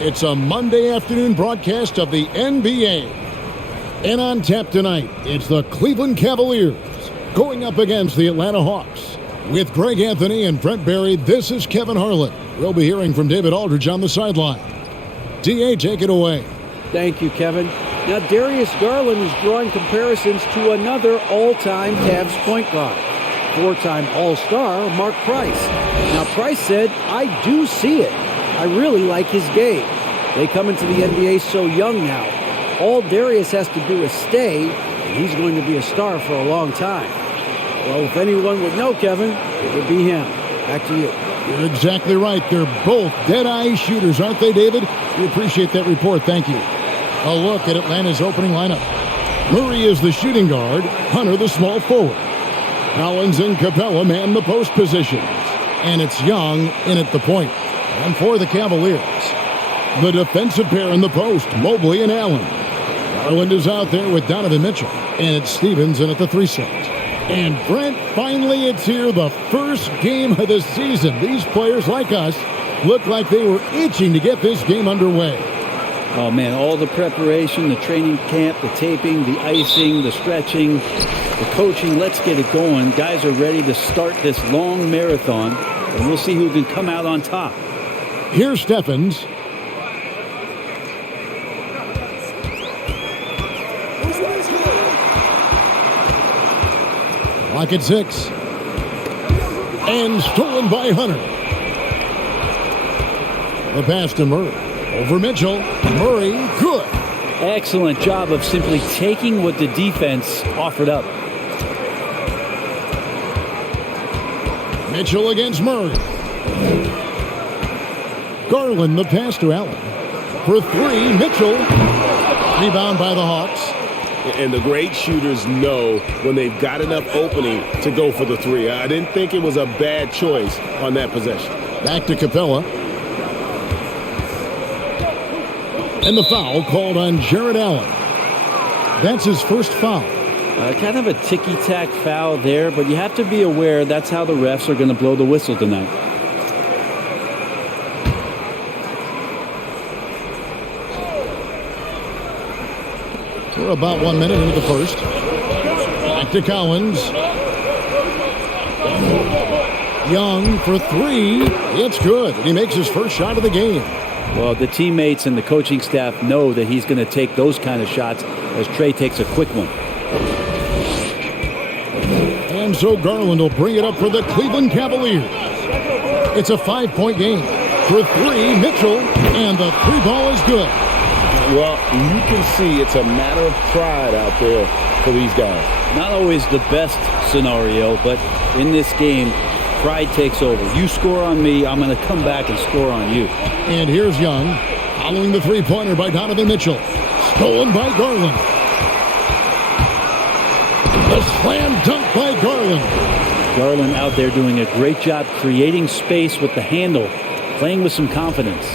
It's a Monday afternoon broadcast of the NBA. And on tap tonight, it's the Cleveland Cavaliers going up against the Atlanta Hawks. With Greg Anthony and Brent Barry, this is Kevin Harlan. We'll be hearing from David Aldridge on the sideline. D.A., take it away. Thank you, Kevin. Now, Darius Garland is drawing comparisons to another all-time Cavs point guard, four-time All-Star Mark Price. Now, Price said, "I do see it. I really like his game. They come into the NBA so young now. All Darius has to do is stay, and he's going to be a star for a long time." Well, if anyone would know, Kevin, it would be him. Back to you. You're exactly right. They're both dead-eye shooters, aren't they, David? We appreciate that report. Thank you. A look at Atlanta's opening lineup. Murray is the shooting guard. Hunter the small forward. Collins and Capella man the post positions. And it's Young in at the point. And for the Cavaliers, the defensive pair in the post, Mobley and Allen. Garland is out there with Donovan Mitchell. And it's Stevens in at the 3 slot. And Brent, finally it's here, the first game of the season. These players, like us, look like they were itching to get this game underway. Oh, man, all the preparation, the training camp, the taping, the icing, the stretching, the coaching. Let's get it going. Guys are ready to start this long marathon, and we'll see who can come out on top. Here's Stephens. Clock at 6. And stolen by Hunter. The pass to Murray. Over Mitchell. Murray, good. Excellent job of simply taking what the defense offered up. Mitchell against Murray. Garland, the pass to Allen. For 3, Mitchell. Rebound by the Hawks. And the great shooters know when they've got enough opening to go for the 3. I didn't think it was a bad choice on that possession. Back to Capella. And the foul called on Jared Allen. That's his first foul. Kind of a ticky-tack foul there, but you have to be aware that's how the refs are going to blow the whistle tonight. We're about 1 minute into the first. Back to Collins. Young for 3. It's good. He makes his first shot of the game. Well, the teammates and the coaching staff know that he's going to take those kind of shots as Trey takes a quick one. And so Garland will bring it up for the Cleveland Cavaliers. It's a 5-point game. For 3, Mitchell. And the 3 ball is good. Well, you can see it's a matter of pride out there for these guys. Not always the best scenario, but in this game, pride takes over. You score on me, I'm going to come back and score on you. And here's Young, following the three-pointer by Donovan Mitchell. Stolen by Garland. The slam dunk by Garland. Garland out there doing a great job creating space with the handle, playing with some confidence.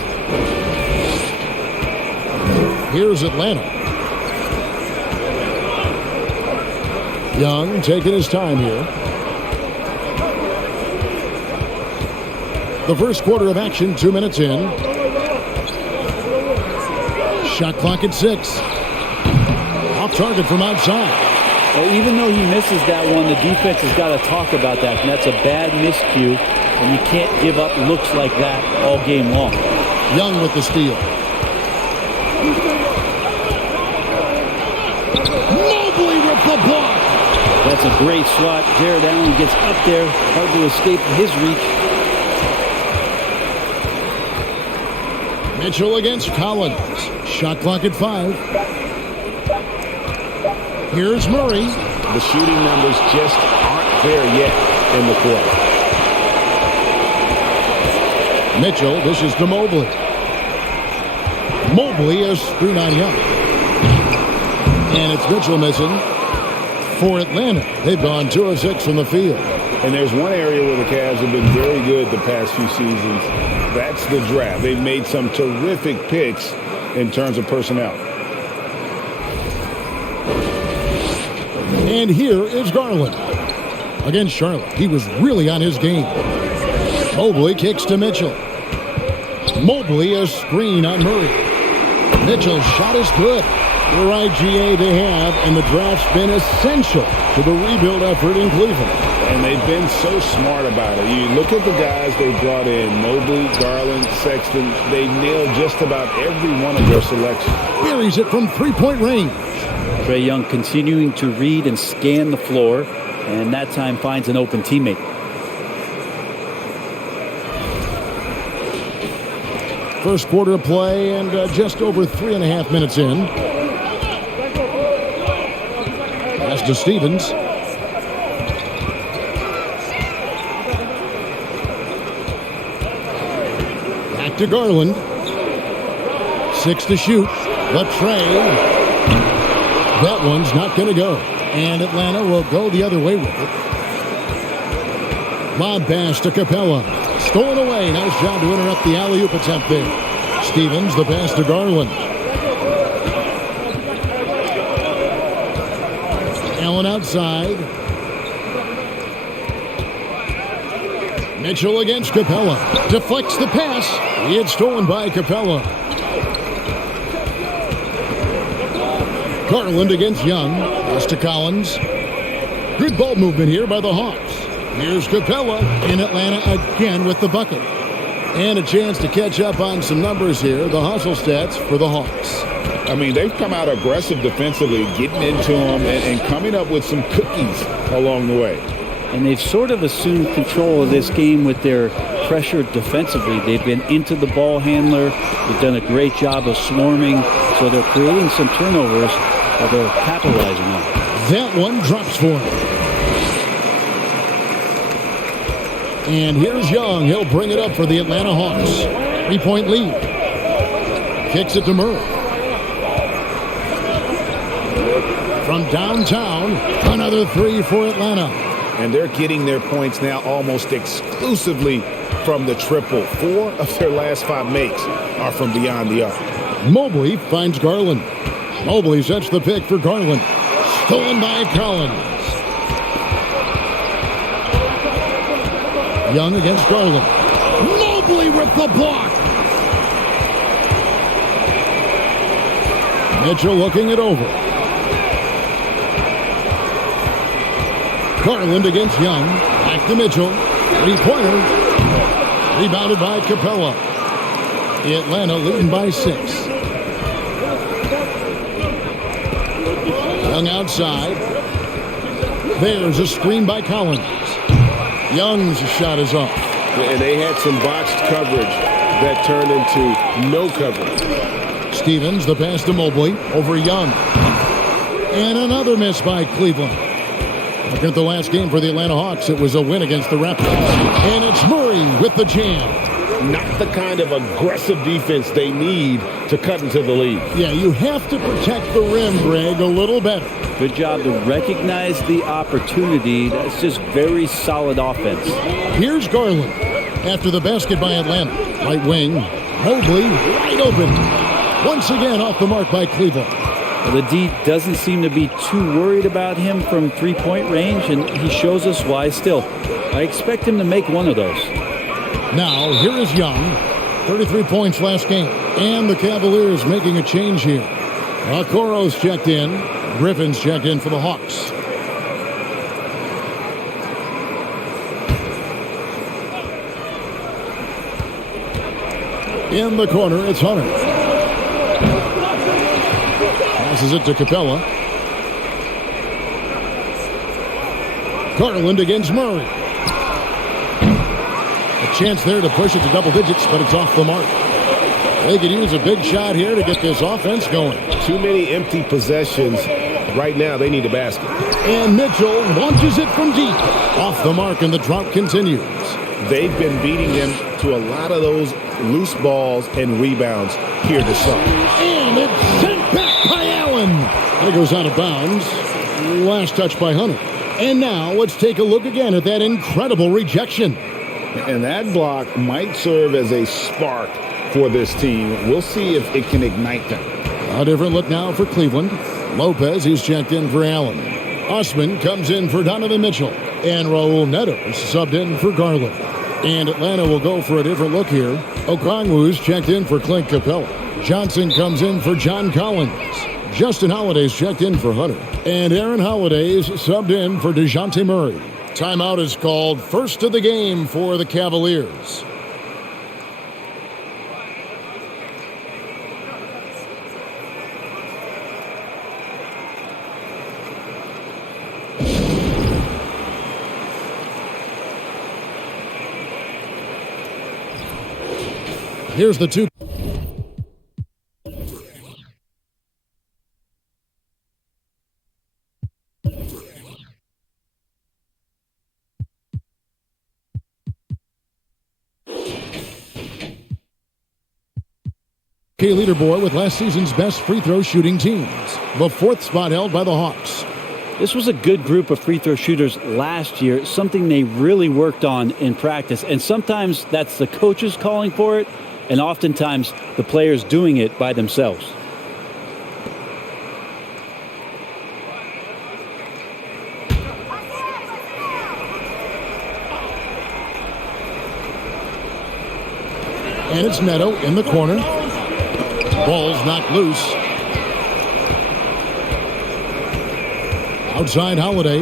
Here's Atlanta. Young taking his time here. The first quarter of action, 2 minutes in. Shot clock at 6. Off target from outside. Well, even though he misses that one, the defense has got to talk about that, and that's a bad miscue, and you can't give up looks like that all game long. Young with the steal. Mobley with the block. That's a great shot. Jared Allen gets up there, hard to escape his reach. Mitchell against Collins. Shot clock at 5. Here's Murray. The shooting numbers just aren't there yet in the quarter. Mitchell dishes to Mobley. Mobley is screen on Young. And it's Mitchell missing for Atlanta. They've gone 2 of 6 from the field. And there's one area where the Cavs have been very good the past few seasons. That's the draft. They've made some terrific picks in terms of personnel. And here is Garland. Against Charlotte, he was really on his game. Mobley kicks to Mitchell. Mobley, a screen on Murray. Mitchell's shot is good. The right GA they have, and the draft's been essential to the rebuild effort in Cleveland. And they've been so smart about it. You look at the guys they brought in, Mobley, Garland, Sexton. They nailed just about every one of their selections. Buries it from three-point range. Trae Young continuing to read and scan the floor, and that time finds an open teammate. First quarter of play and just over 3.5 minutes in. Pass to Stevens. Back to Garland. 6 to shoot. But Trae. That one's not going to go. And Atlanta will go the other way with it. Lob pass to Capella. Stolen away. Nice job to interrupt the alley-oop attempt there. Stevens, the pass to Garland. Allen outside. Mitchell against Capella. Deflects the pass. It's stolen by Capella. Garland against Young. Pass to Collins. Good ball movement here by the Hawks. Here's Capella in Atlanta again with the bucket. And a chance to catch up on some numbers here. The hustle stats for the Hawks. I mean, they've come out aggressive defensively, getting into them and coming up with some cookies along the way. And they've sort of assumed control of this game with their pressure defensively. They've been into the ball handler. They've done a great job of swarming. So they're creating some turnovers that they're capitalizing on. That one drops for him. And here's Young. He'll bring it up for the Atlanta Hawks. 3-point lead. Kicks it to Murray. From downtown, another three for Atlanta. And they're getting their points now almost exclusively from the triple. 4 of their last 5 makes are from beyond the arc. Mobley finds Garland. Mobley sets the pick for Garland. Stolen by Collins. Young against Garland. Mobley with the block. Mitchell looking it over. Garland against Young. Back to Mitchell. 3-pointer. Rebounded by Capella. Atlanta leading by 6. Young outside. There's a screen by Collins. Young's shot is off. And they had some botched coverage that turned into no coverage. Stevens, the pass to Mobley over Young. And another miss by Cleveland. Looking at the last game for the Atlanta Hawks, it was a win against the Raptors. And it's Murray with the jam. Not the kind of aggressive defense they need to cut into the lead. Yeah, you have to protect the rim, Greg, a little better. Good job to recognize the opportunity. That's just very solid offense. Here's Garland. After the basket by Atlanta. Right wing. Mobley wide open. Once again off the mark by Cleveland. Well, the D doesn't seem to be too worried about him from three-point range, and he shows us why still. I expect him to make one of those. Now, here is Young. 33 points last game. And the Cavaliers making a change here. Okoro's checked in. Griffin's checked in for the Hawks. In the corner, it's Hunter. Passes it to Capella. Garland against Murray. A chance there to push it to double digits, but it's off the mark. They could use a big shot here to get this offense going. Too many empty possessions. Right now, they need a basket. And Mitchell launches it from deep. Off the mark, and the drought continues. They've been beating them to a lot of those loose balls and rebounds here this summer. And it's sent back by Allen. It goes out of bounds. Last touch by Hunter. And now let's take a look again at that incredible rejection. And that block might serve as a spark for this team. We'll see if it can ignite them. A different look now for Cleveland. Lopez, he's checked in for Allen. Usman comes in for Donovan Mitchell. And Raul Neto is subbed in for Garland. And Atlanta will go for a different look here. Okongwu's checked in for Clint Capella. Johnson comes in for John Collins. Justin Holiday's checked in for Hunter. And Aaron Holiday's subbed in for DeJounte Murray. Timeout is called, first of the game for the Cavaliers. Here's the two. Leaderboard with last season's best free throw shooting teams. The fourth spot held by the Hawks. This was a good group of free throw shooters last year, something they really worked on in practice. And sometimes that's the coaches calling for it, and oftentimes the players doing it by themselves. And it's Neto in the corner. Ball's knocked loose. Outside Holiday.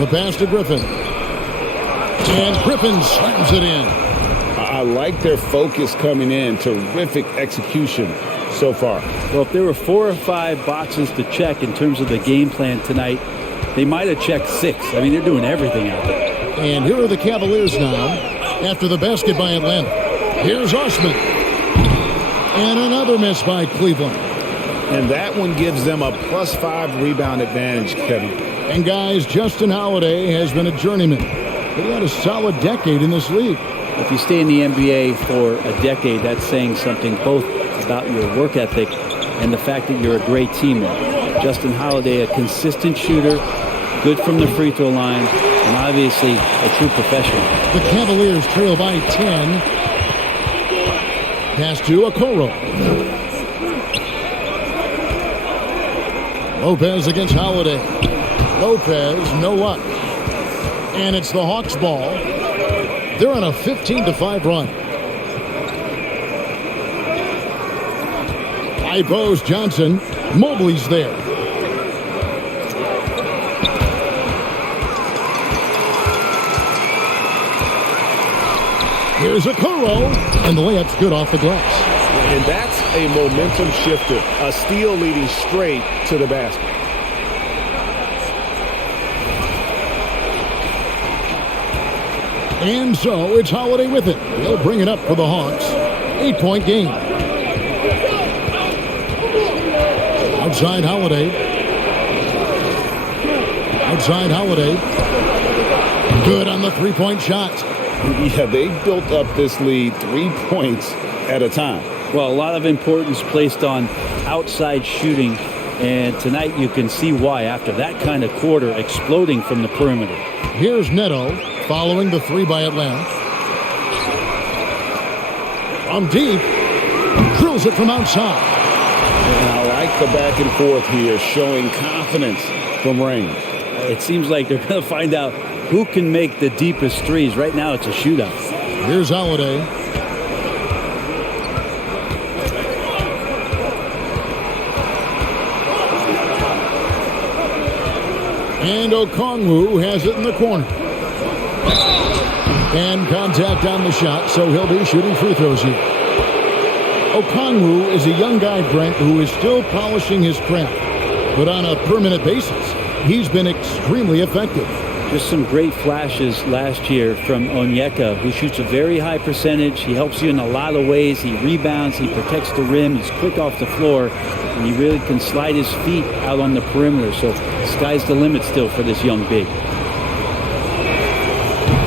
The pass to Griffin. And Griffin slams it in. I like their focus coming in. Terrific execution so far. Well, if there were 4 or 5 boxes to check in terms of the game plan tonight, they might have checked 6. I mean, they're doing everything out there. And here are the Cavaliers now after the basket by Atlanta. Here's Osman. And another miss by Cleveland. And that one gives them a +5 rebound advantage, Kevin. And guys, Justin Holiday has been a journeyman. But he had a solid decade in this league. If you stay in the NBA for a decade, that's saying something both about your work ethic and the fact that you're a great teammate. Justin Holiday, a consistent shooter, good from the free throw line, and obviously a true professional. The Cavaliers trail by 10. Pass to Okoro. Lopez against Holiday. Lopez, no luck. And it's the Hawks' ball. They're on a 15-5 run. High post, Johnson. Mobley's there. Here's Okoro, and the layup's good off the glass. And that's a momentum shifter. A steal leading straight to the basket. And so it's Holiday with it. They'll bring it up for the Hawks. 8-point game. Outside Holiday. Outside Holiday. Good on the three-point shot. Yeah, they built up this lead 3 points at a time. Well, a lot of importance placed on outside shooting, and tonight you can see why after that kind of quarter exploding from the perimeter. Here's Neto following the 3 by Atlanta. From deep, drills it from outside. And I like the back and forth here, showing confidence from range. It seems like they're going to find out who can make the deepest threes. Right now it's a shootout. Here's Holiday. And Okongwu has it in the corner. And contact on the shot, so he'll be shooting free throws here. Okongwu is a young guy, Brent, who is still polishing his craft. But on a permanent basis, he's been extremely effective. Just some great flashes last year from Onyeka, who shoots a very high percentage. He helps you in a lot of ways. He rebounds, he protects the rim, he's quick off the floor, and he really can slide his feet out on the perimeter. So sky's the limit still for this young big.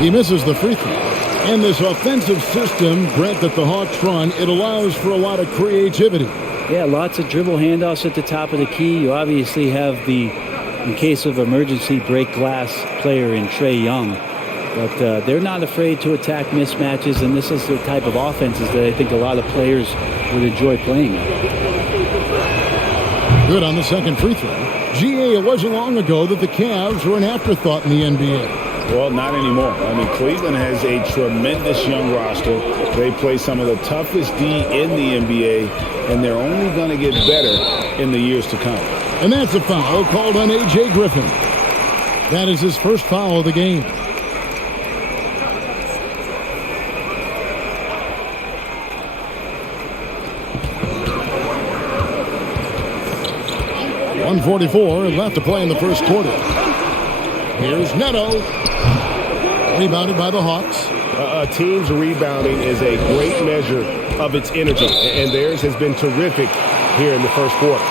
He misses the free throw. And this offensive system, Brent, that the Hawks run, it allows for a lot of creativity. Yeah, lots of dribble handoffs at the top of the key. You obviously have the, in case of emergency, break glass player in Trae Young. But they're not afraid to attack mismatches, and this is the type of offenses that I think a lot of players would enjoy playing. Good on the second free throw. GA, it wasn't long ago that the Cavs were an afterthought in the NBA. Well, not anymore. I mean, Cleveland has a tremendous young roster. They play some of the toughest D in the NBA, and they're only going to get better in the years to come. And that's a foul called on A.J. Griffin. That is his first foul of the game. .144 left to play in the first quarter. Here's Neto. Rebounded by the Hawks. A team's rebounding is a great measure of its energy, and theirs has been terrific here in the first quarter.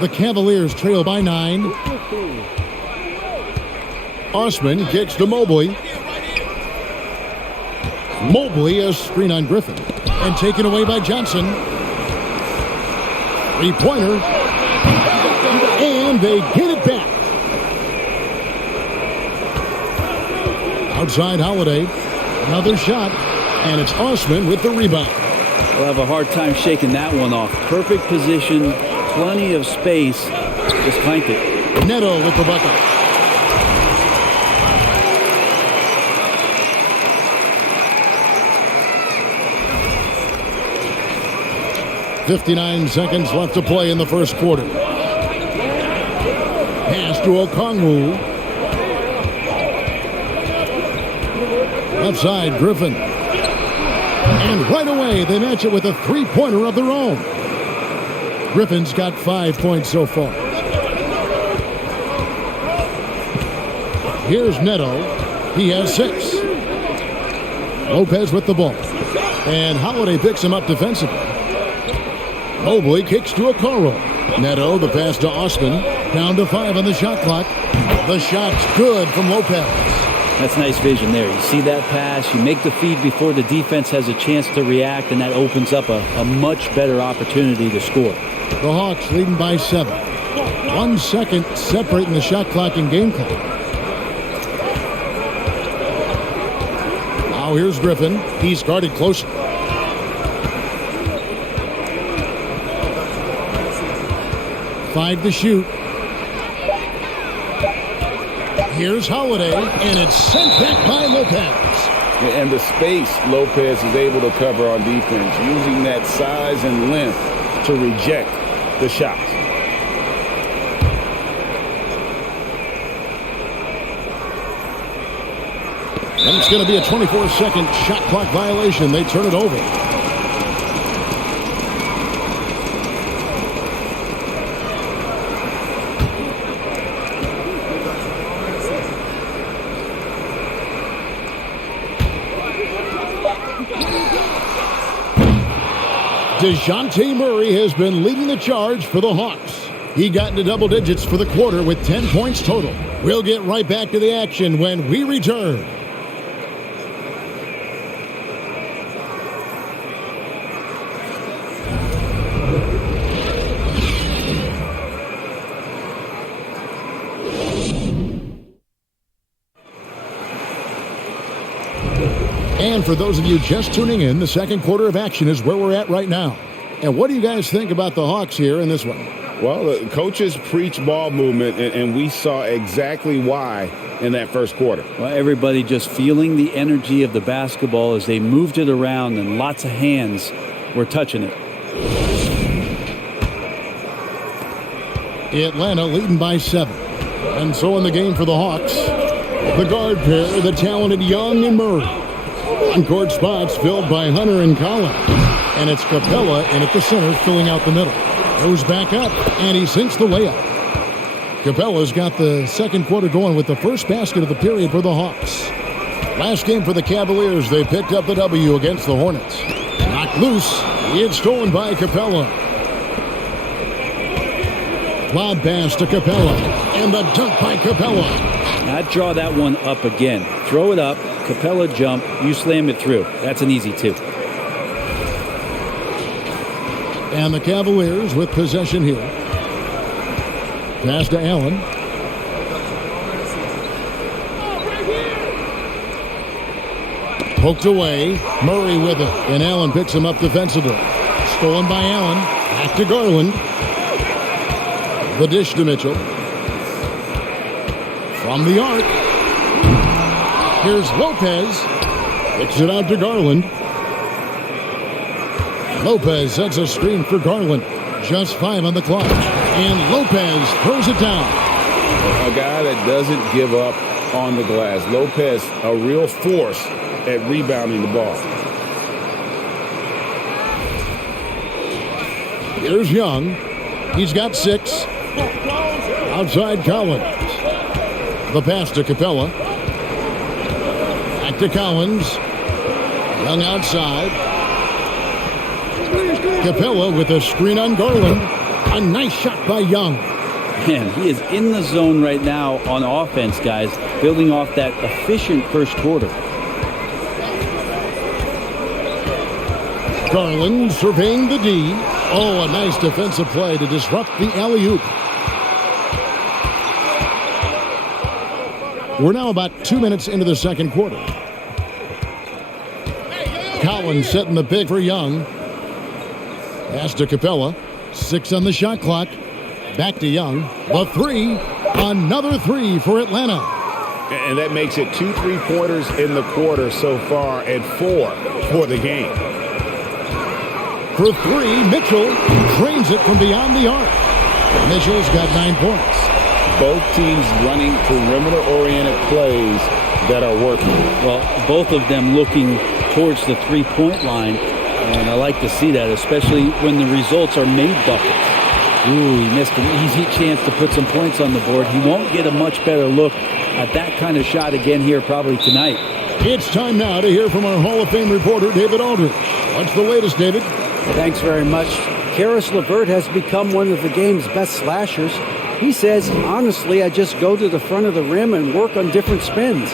The Cavaliers trail by 9. Osman kicks to Mobley. Mobley, a screen on Griffin. And taken away by Johnson. Three-pointer. And they get it back. Outside Holiday. Another shot. And it's Osman with the rebound. We'll have a hard time shaking that one off. Perfect position. Plenty of space. Just clanked it. Neto with the bucket. .59 seconds left to play in the first quarter. Pass to Okongwu. Left side, Griffin. And right away, they match it with a three-pointer of their own. Griffin's got 5 points so far. Here's Neto. He has 6. Lopez with the ball. And Holiday picks him up defensively. Mobley kicks to Okoro. Neto, the pass to Osman. Down to 5 on the shot clock. The shot's good from Lopez. That's nice vision there. You see that pass, you make the feed before the defense has a chance to react, and that opens up a much better opportunity to score. The Hawks leading by 7. 1 second separating the shot clock and game clock. Now here's Griffin. He's guarded closely. Five to shoot. Here's Holiday, and it's sent back by Lopez. And the space Lopez is able to cover on defense, using that size and length to reject the shot. And it's going to be a 24-second shot clock violation. They turn it over. DeJounte Murray has been leading the charge for the Hawks. He got into double digits for the quarter with 10 points total. We'll get right back to the action when we return. And for those of you just tuning in, the second quarter of action is where we're at right now. And what do you guys think about the Hawks here in this one? Well, the coaches preach ball movement, and we saw exactly why in that first quarter. Well, everybody just feeling the energy of the basketball as they moved it around, and lots of hands were touching it. Atlanta leading by 7. And so in the game for the Hawks, the guard pair, the talented Young and Murray. On-court spots filled by Hunter and Collins. And it's Capella in at the center, filling out the middle. Goes back up, and he sinks the layup. Capella's got the second quarter going with the first basket of the period for the Hawks. Last game for the Cavaliers, they picked up the W against the Hornets. Knocked loose, it's stolen by Capella. Lob pass to Capella, and the dunk by Capella. I'd draw that one up again. Throw it up, Capella jump, you slam it through. That's an easy 2. And the Cavaliers with possession here. Pass to Allen. Poked away. Murray with it. And Allen picks him up defensively. Stolen by Allen. Back to Garland. The dish to Mitchell. From the arc. Here's Lopez. Kicks it out to Garland. Lopez sets a screen for Garland. Just 5 on the clock. And Lopez throws it down. A guy that doesn't give up on the glass. Lopez, a real force at rebounding the ball. Here's Young. He's got 6. Outside Collins. The pass to Capella. Back to Collins. Young outside. Capella with a screen on Garland. A nice shot by Young. Man, he is in the zone right now on offense, guys, building off that efficient first quarter. Garland surveying the D. Oh, a nice defensive play to disrupt the alley-oop. We're now about 2 minutes into the second quarter. Collins setting the pick for Young. Pass to Capella. 6 on the shot clock. Back to Young. The 3. Another 3 for Atlanta. And that makes it 2 3-pointers in the quarter so far and 4 for the game. For 3, Mitchell trains it from beyond the arc. Mitchell's got 9 points. Both teams running perimeter-oriented plays that are working. Well, both of them looking towards the three-point line, and I like to see that, especially when the results are made buckets. Ooh, he missed an easy chance to put some points on the board. He won't get a much better look at that kind of shot again here probably tonight. It's time now to hear from our Hall of Fame reporter, David Aldridge. What's the latest, David? Thanks very much. Karis LeVert has become one of the game's best slashers. He says, honestly, I just go to the front of the rim and work on different spins.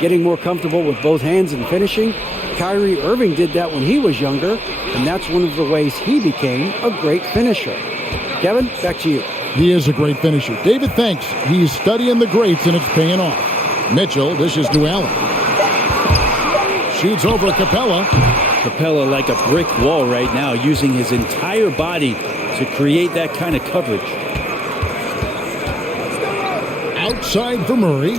Getting more comfortable with both hands and finishing. Kyrie Irving did that when he was younger, and that's one of the ways he became a great finisher. Kevin, back to you. He is a great finisher. David, thanks. He's studying the greats, and it's paying off. Mitchell dishes to Allen. Shoots over Capella. Capella like a brick wall right now, using his entire body to create that kind of coverage. Outside for Murray.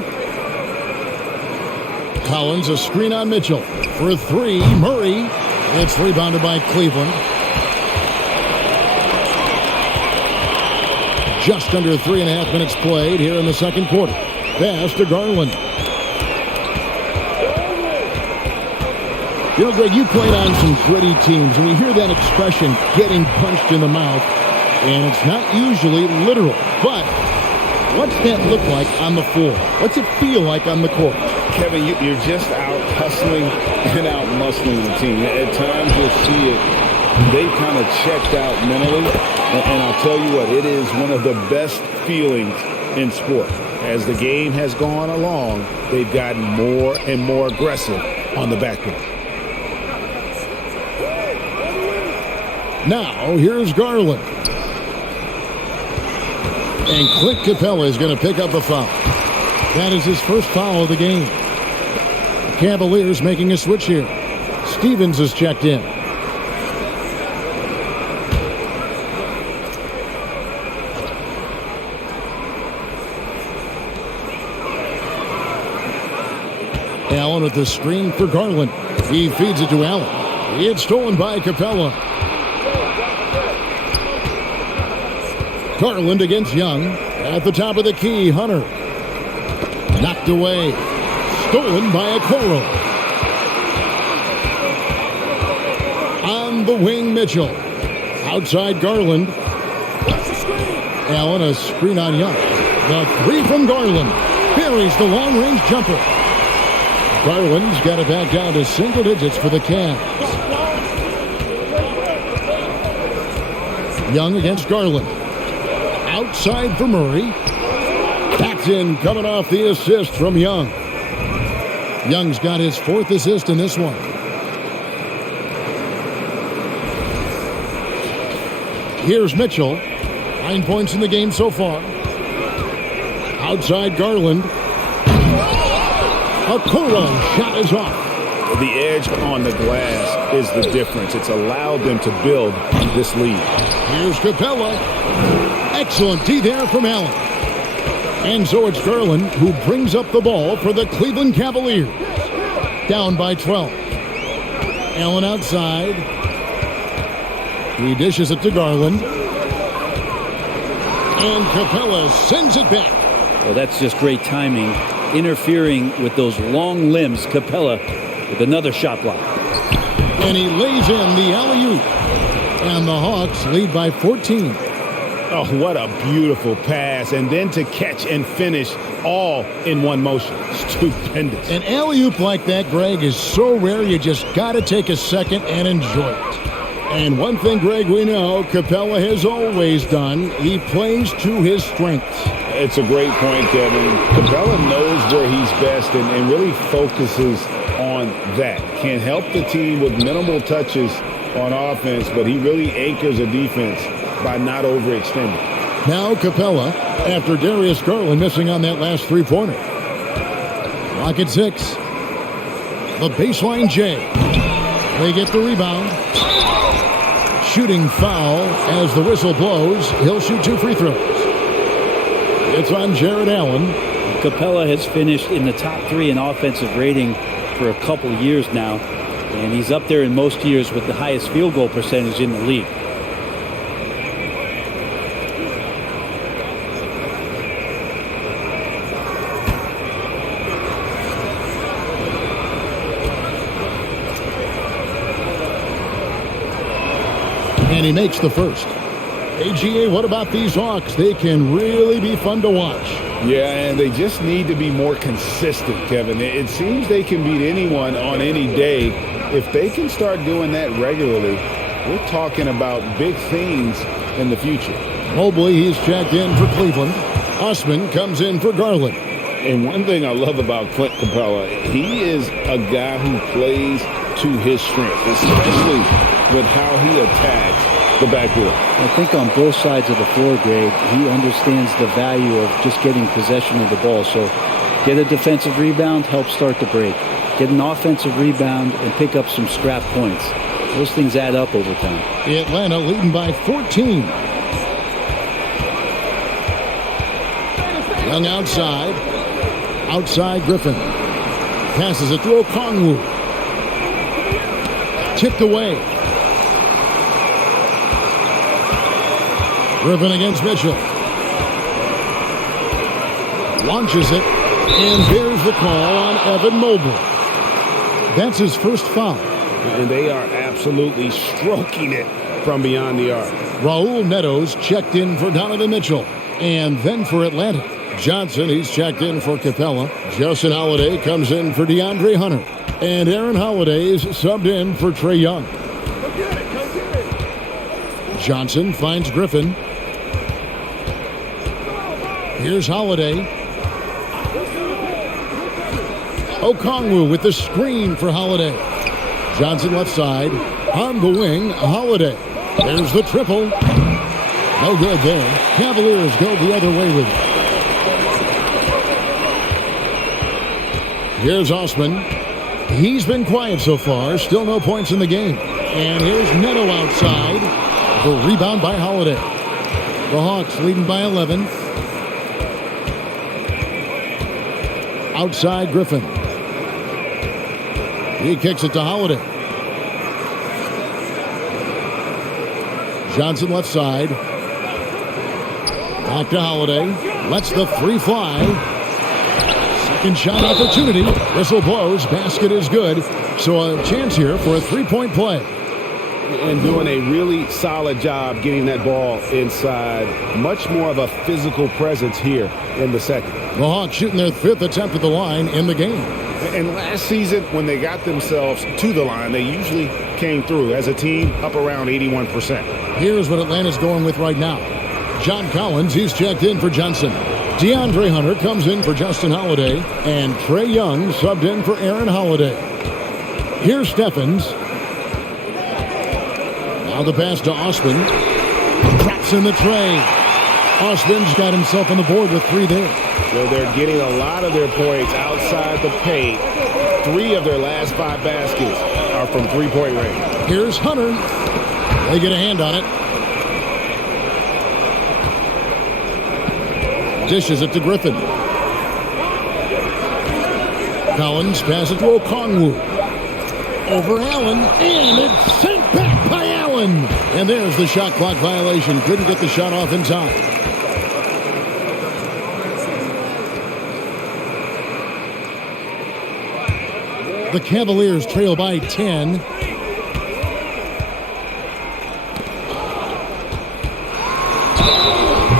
Collins, a screen on Mitchell. For 3, Murray. It's rebounded by Cleveland. Just under 3.5 minutes played here in the second quarter. Pass to Garland. You know, Greg, you played on some gritty teams, and we hear that expression, getting punched in the mouth, and it's not usually literal. But what's that look like on the floor? What's it feel like on the court? Kevin, you're just out hustling and out muscling the team. At times you'll see it. They've kind of checked out mentally. And I'll tell you what, it is one of the best feelings in sport. As the game has gone along, they've gotten more and more aggressive on the backboard. Now, here's Garland. And Clint Capella is going to pick up a foul. That is his first foul of the game. The Cavaliers making a switch here. Stevens is checked in. Allen with the screen for Garland. He feeds it to Allen. It's stolen by Capella. Garland against Young. At the top of the key, Hunter. Knocked away. Stolen by Okoro. On the wing, Mitchell. Outside Garland. Allen, a screen on Young. The 3 from Garland. Buries the long-range jumper. Garland's got it back down to single digits for the Cavs. Young against Garland. Outside for Murray. That's in, coming off the assist from Young. Young's got his 4th assist in this one. Here's Mitchell. 9 points in the game so far. Outside Garland. Okoro shot is off. The edge on the glass is the difference. It's allowed them to build this lead. Here's Capella. Excellent D there from Allen. And so it's Garland who brings up the ball for the Cleveland Cavaliers. Down by 12. Allen outside. He dishes it to Garland. And Capella sends it back. Well, that's just great timing. Interfering with those long limbs. Capella with another shot block. And he lays in the alley-oop. And the Hawks lead by 14. Oh, what a beautiful pass. And then to catch and finish all in one motion. Stupendous. An alley-oop like that, Greg, is so rare you just got to take a second and enjoy it. And one thing, Greg, we know Capella has always done, he plays to his strengths. It's a great point, Kevin. Capella knows where he's best and really focuses on that. Can help the team with minimal touches on offense, but he really anchors a defense by not overextending. Now Capella, after Darius Garland missing on that last three-pointer. Clock at 6. The baseline J. They get the rebound. Shooting foul as the whistle blows. He'll shoot 2 free throws. It's on Jared Allen. Capella has finished in the top 3 in offensive rating for a couple years now. And he's up there in most years with the highest field goal percentage in the league. And he makes the first. AGA, what about these Hawks? They can really be fun to watch. Yeah, and they just need to be more consistent, Kevin. It seems they can beat anyone on any day. If they can start doing that regularly, we're talking about big things in the future. Mobley, he's checked in for Cleveland. Osman comes in for Garland. And one thing I love about Clint Capella, he is a guy who plays to his strength, especially with how he attacks the backcourt. I think on both sides of the floor, Greg, he understands the value of just getting possession of the ball. So get a defensive rebound, help start the break. Get an offensive rebound and pick up some scrap points. Those things add up over time. Atlanta leading by 14. Young outside. Outside Griffin. Passes it to Okongwu. Tipped away. Griffin against Mitchell. Launches it. And there's the call on Evan Mobley. That's his first foul. And they are absolutely stroking it from beyond the arc. Raul Netos checked in for Donovan Mitchell. And then for Atlanta, Johnson, he's checked in for Capella. Justin Holiday comes in for DeAndre Hunter. And Aaron Holiday's subbed in for Trae Young. Johnson finds Griffin. Here's Holiday. Okongwu with the screen for Holiday. Johnson left side. On the wing, Holiday. There's the triple. No good there. Cavaliers go the other way with it. Here's Osman. He's been quiet so far. Still no points in the game. And here's Neto outside. The rebound by Holiday. The Hawks leading by 11. Outside Griffin. He kicks it to Holiday. Johnson left side. Back to Holiday. Lets the three fly. Second shot opportunity. Whistle blows. Basket is good. So a chance here for a three-point play. And doing a really solid job getting that ball inside. Much more of a physical presence here in the second. The Hawks shooting their 5th attempt at the line in the game. And last season, when they got themselves to the line, they usually came through as a team up around 81%. Here's what Atlanta's going with right now. John Collins, he's checked in for Johnson. DeAndre Hunter comes in for Justin Holiday. And Trae Young subbed in for Aaron Holiday. Here's Stephens. Now the pass to Osman. Traps in the tray. Osman's got himself on the board with 3 there. Well, they're getting a lot of their points outside the paint 3 of their last 5 baskets are from three-point range. Here's Hunter. They get a hand on it. Dishes it to Griffin. Collins passes to Okongwu. Over Allen, and it's sent back by Allen. And there's the shot clock violation. Couldn't get the shot off in time. The Cavaliers trail by 10.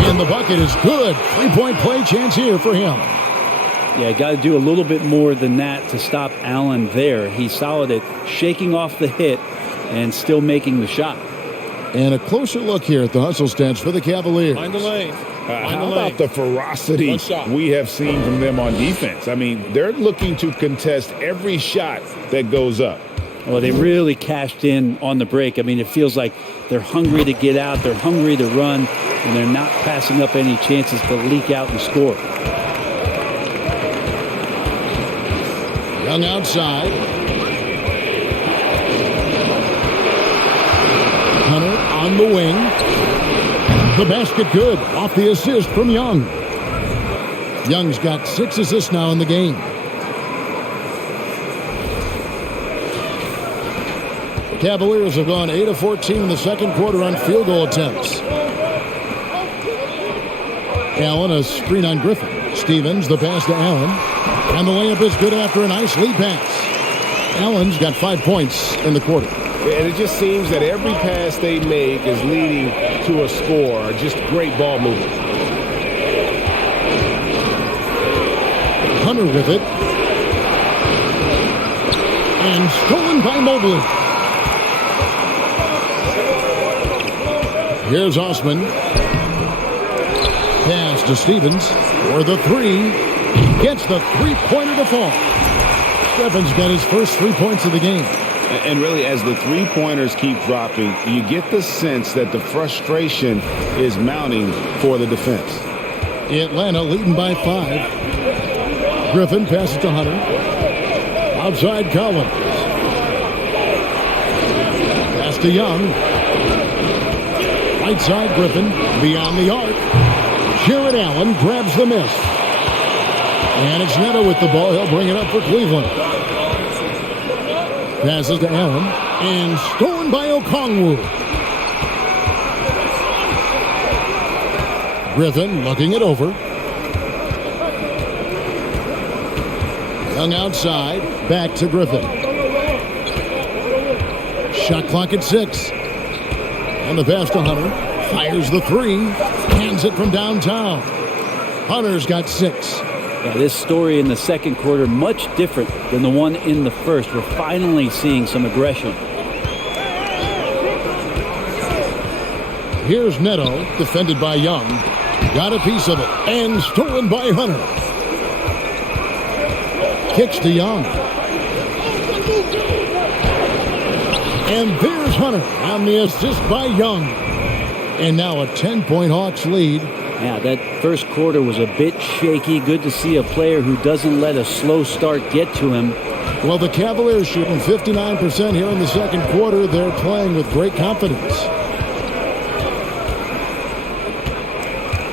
And the bucket is good. 3-point play chance here for him. Yeah, got to do a little bit more than that to stop Allen there. He's solid at shaking off the hit and still making the shot. And a closer look here at the hustle stats for the Cavaliers. Find the lane. How about the ferocity we have seen from them on defense? I mean, they're looking to contest every shot that goes up. Well, they really cashed in on the break. I mean, it feels like they're hungry to get out, they're hungry to run, and they're not passing up any chances to leak out and score. Young outside. Hunter on the wing. The basket good. Off the assist from Young. Young's got 6 assists now in the game. The Cavaliers have gone 8 of 14 in the second quarter on field goal attempts. Allen, a screen on Griffin. Stevens, the pass to Allen. And the layup is good after a nice lead pass. Allen's got 5 points in the quarter. And it just seems that every pass they make is leading to a score. Just great ball movement. Hunter with it. And stolen by Mobley. Here's Osman. Pass to Stevens for the 3. Gets the three-pointer to fall. Stevens got his first 3 points of the game. And really, as the three-pointers keep dropping, you get the sense that the frustration is mounting for the defense. Atlanta leading by 5. Griffin passes to Hunter. Outside Collins. Pass to Young. Right side Griffin. Beyond the arc. Jared Allen grabs the miss. And it's Neto with the ball. He'll bring it up for Cleveland. Passes to Allen. And stolen by Okongwu. Griffin looking it over. Young outside. Back to Griffin. Shot clock at 6. And the pass to Hunter. Fires the 3. Hands it from downtown. Hunter's got 6. Yeah, this story in the second quarter much different than the one in the first. We're finally seeing some aggression. Here's Neto, defended by Young. Got a piece of it, and stolen by Hunter. Kicks to Young. And there's Hunter on the assist by Young. And now a 10-point Hawks lead. Yeah, that first quarter was a bit shaky. Good to see a player who doesn't let a slow start get to him. Well, the Cavaliers shooting 59% here in the second quarter. They're playing with great confidence.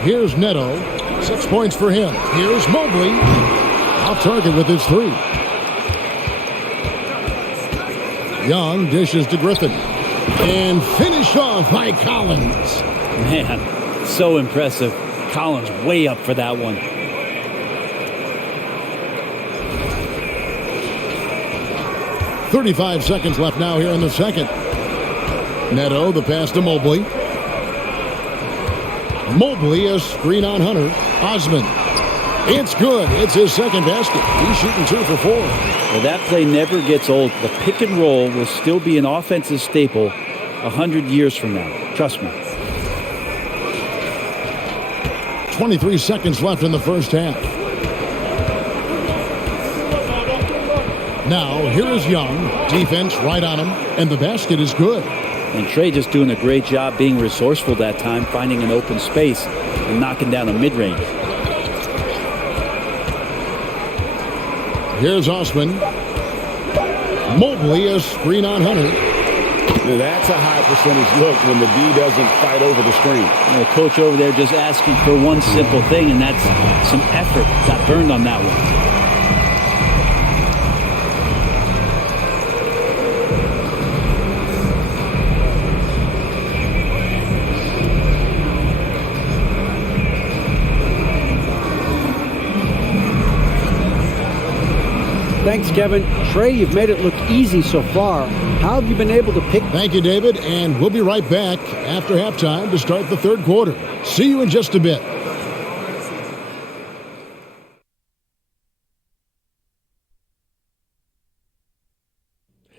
Here's Neto. 6 points for him. Here's Mobley. Off target with his 3. Young dishes to Griffin. And finished off by Collins. Man, so impressive. Collins way up for that one. .35 seconds left now here in the second. Neto, the pass to Mobley. Mobley, a screen on Hunter. Osman. It's good. It's his second basket. He's shooting 2 for 4. Well, that play never gets old. The pick and roll will still be an offensive staple 100 years from now. Trust me. 23 seconds left in the first half. Now, here is Young. Defense right on him, and the basket is good. And Trey just doing a great job being resourceful that time, finding an open space and knocking down a mid-range. Here's Osman. Mobley, a screen on Hunter. Now that's a high percentage look when the D doesn't fight over the screen. The coach over there just asking for one simple thing, and that's some effort. Got burned on that one. Thanks, Kevin. Trey, you've made it look easy so far. How have you been able to pick? Thank you, David, and we'll be right back after halftime to start the third quarter. See you in just a bit.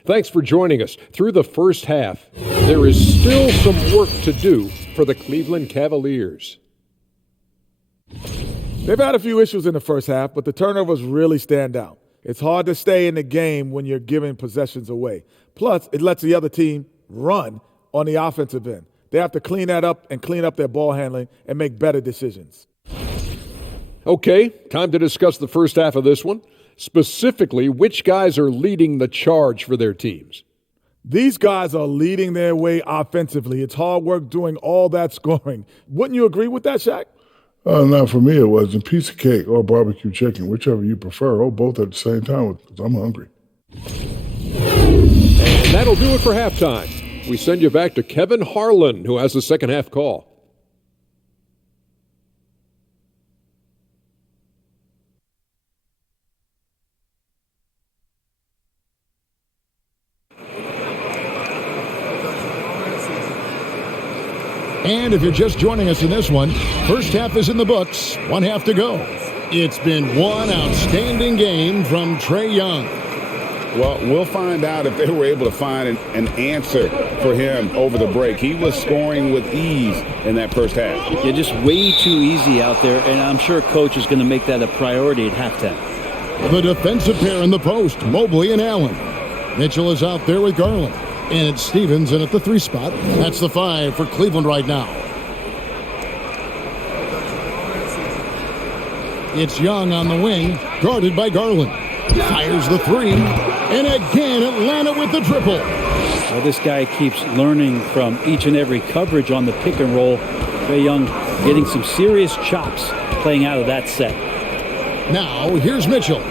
Thanks for joining us. Through the first half, there is still some work to do for the Cleveland Cavaliers. They've had a few issues in the first half, but the turnovers really stand out. It's hard to stay in the game when you're giving possessions away. Plus, it lets the other team run on the offensive end. They have to clean that up and clean up their ball handling and make better decisions. Okay, time to discuss the first half of this one. Specifically, which guys are leading the charge for their teams? These guys are leading their way offensively. It's hard work doing all that scoring. Wouldn't you agree with that, Shaq? Not for me, it wasn't. Piece of cake or barbecue chicken, whichever you prefer, or both at the same time, because I'm hungry. And that'll do it for halftime. We send you back to Kevin Harlan, who has the second half call. And if you're just joining us in this one, first half is in the books, one half to go. It's been one outstanding game from Trae Young. Well, we'll find out if they were able to find an answer for him over the break. He was scoring with ease in that first half. Yeah, just way too easy out there, and I'm sure Coach is going to make that a priority at halftime. The defensive pair in the post, Mobley and Allen. Mitchell is out there with Garland. And it's Stevens in at the 3 spot. That's the 5 for Cleveland right now. It's Young on the wing, guarded by Garland. Fires the 3. And again, Atlanta with the triple. Well, this guy keeps learning from each and every coverage on the pick and roll. Trae Young getting some serious chops playing out of that set. Now, here's Mitchell.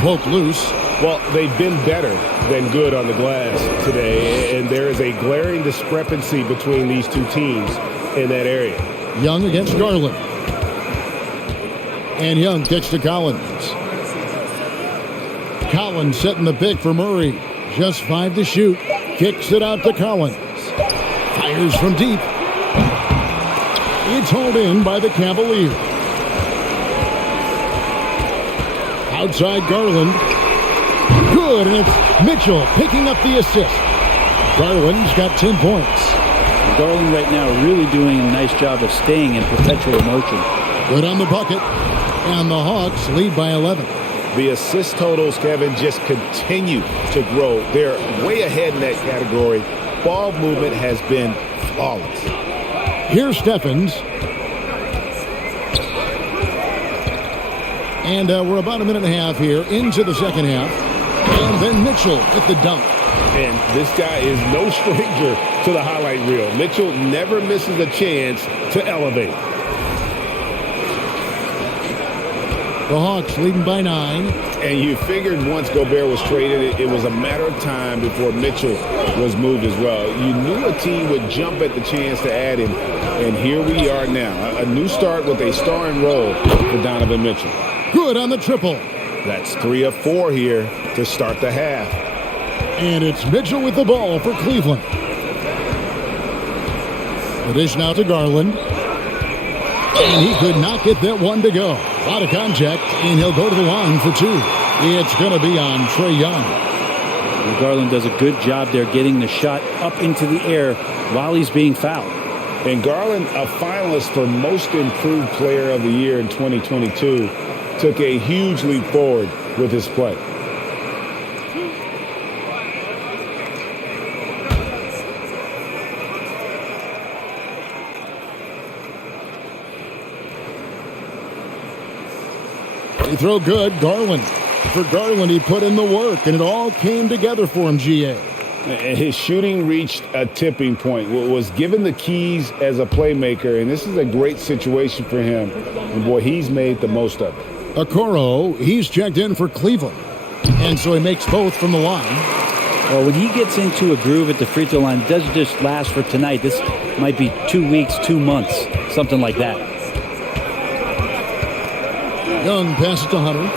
Poke loose. Well, they've been better than good on the glass today, and there is a glaring discrepancy between these two teams in that area. Young against Garland. And Young kicks to Collins. Collins setting the pick for Murray. Just 5 to shoot. Kicks it out to Collins. Fires from deep. It's hauled in by the Cavaliers. Outside Garland. Good, and it's Mitchell picking up the assist. Garland's got 10 points. Garland right now really doing a nice job of staying in perpetual motion. Good on the bucket, and the Hawks lead by 11. The assist totals, Kevin, just continue to grow. They're way ahead in that category. Ball movement has been flawless. Here's Stephens. And we're about a minute and a half here into the second half. And then Mitchell at the dunk. And this guy is no stranger to the highlight reel. Mitchell never misses a chance to elevate. The Hawks leading by 9. And you figured once Gobert was traded, it was a matter of time before Mitchell was moved as well. You knew a team would jump at the chance to add him. And here we are now. A new start with a starring role for Donovan Mitchell. Good on the triple. That's 3 of 4 here to start the half. And it's Mitchell with the ball for Cleveland. The dish now to Garland. And he could not get that one to go. A lot of contact, and he'll go to the line for 2. It's going to be on Trae Young. And Garland does a good job there getting the shot up into the air while he's being fouled. And Garland, a finalist for Most Improved Player of the Year in 2022, took a huge leap forward with his play. Free throw good. Garland. For Garland, he put in the work, and it all came together for him, GA. His shooting reached a tipping point, was given the keys as a playmaker, and this is a great situation for him. And, boy, he's made the most of it. Okoro, he's checked in for Cleveland, and so he makes both from the line. Well, when he gets into a groove at the free throw line, it doesn't just last for tonight. This might be 2 weeks, 2 months, something like that. Young passes to Hunter.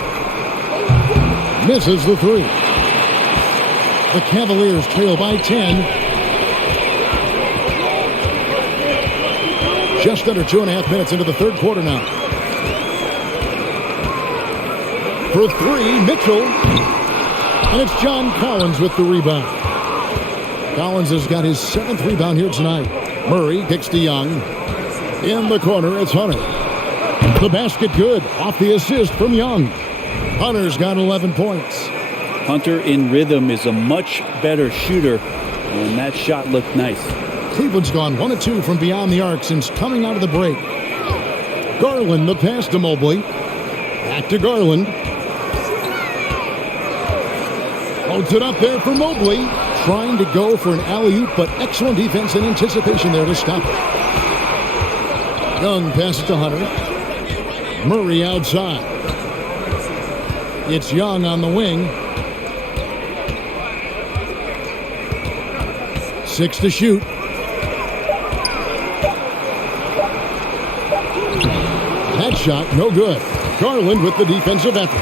Misses the three. The Cavaliers trail by 10. Just under 2.5 minutes into the third quarter now. For three, Mitchell. And it's John Collins with the rebound. Collins has got his 7th rebound here tonight. Murray kicks to Young. In the corner, it's Hunter. The basket good. Off the assist from Young. Hunter's got 11 points. Hunter in rhythm is a much better shooter, and that shot looked nice. Cleveland's gone 1 of 2 from beyond the arc since coming out of the break. Garland, the pass to Mobley. Back to Garland. Holds it up there for Mobley. Trying to go for an alley-oop, but excellent defense and anticipation there to stop it. Young passes to Hunter. Murray outside. It's Young on the wing. 6 to shoot. That shot, no good. Garland with the defensive effort.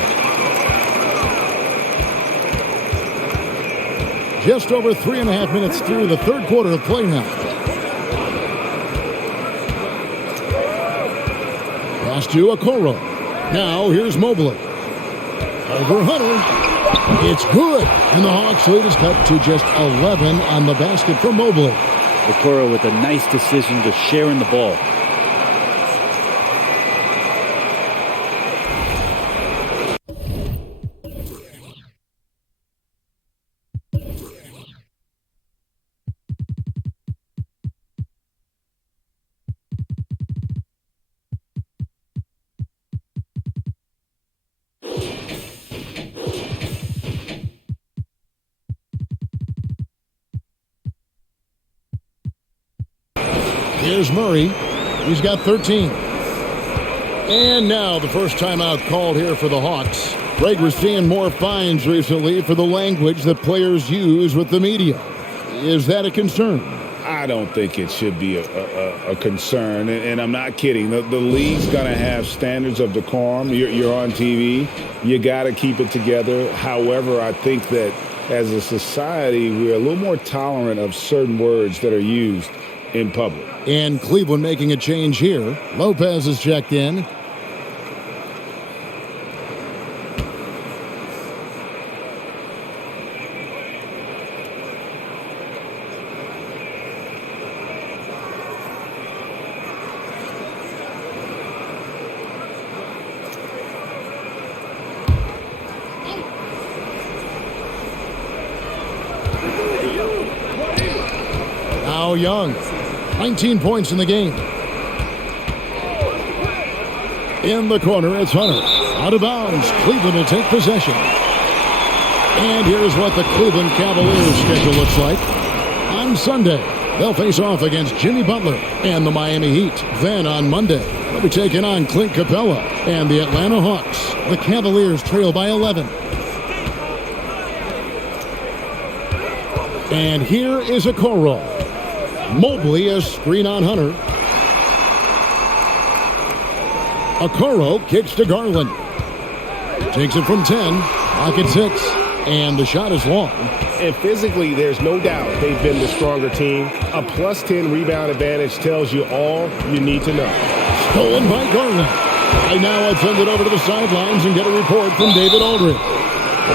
Just over 3.5 minutes through the third quarter of play now. Pass to Okoro. Now here's Mobley. Over Hunter. It's good. And the Hawks lead is cut to just 11 on the basket for Mobley. Okoro with a nice decision to share in the ball. Here's Murray. He's got 13. And now the first timeout called here for the Hawks. Greg, we're seeing more fines recently for the language that players use with the media. Is that a concern? I don't think it should be a concern, and I'm not kidding. The league's going to have standards of decorum. You're on TV. You got to keep it together. However, I think that as a society, we're a little more tolerant of certain words that are used in public. And Cleveland making a change here. Lopez is checked in. Now Young. 19 points in the game. In the corner, it's Hunter. Out of bounds. Cleveland will take possession. And here's what the Cleveland Cavaliers schedule looks like. On Sunday, they'll face off against Jimmy Butler and the Miami Heat. Then on Monday, they'll be taking on Clint Capella and the Atlanta Hawks. The Cavaliers trail by 11. And here is Okoro. Mobley a screen on Hunter. Okoro kicks to Garland. Takes it from 10. Pocket 6. And the shot is long. And physically, there's no doubt they've been the stronger team. A plus 10 rebound advantage tells you all you need to know. Stolen by Garland. Right now, I'll send it over to the sidelines and get a report from David Aldridge.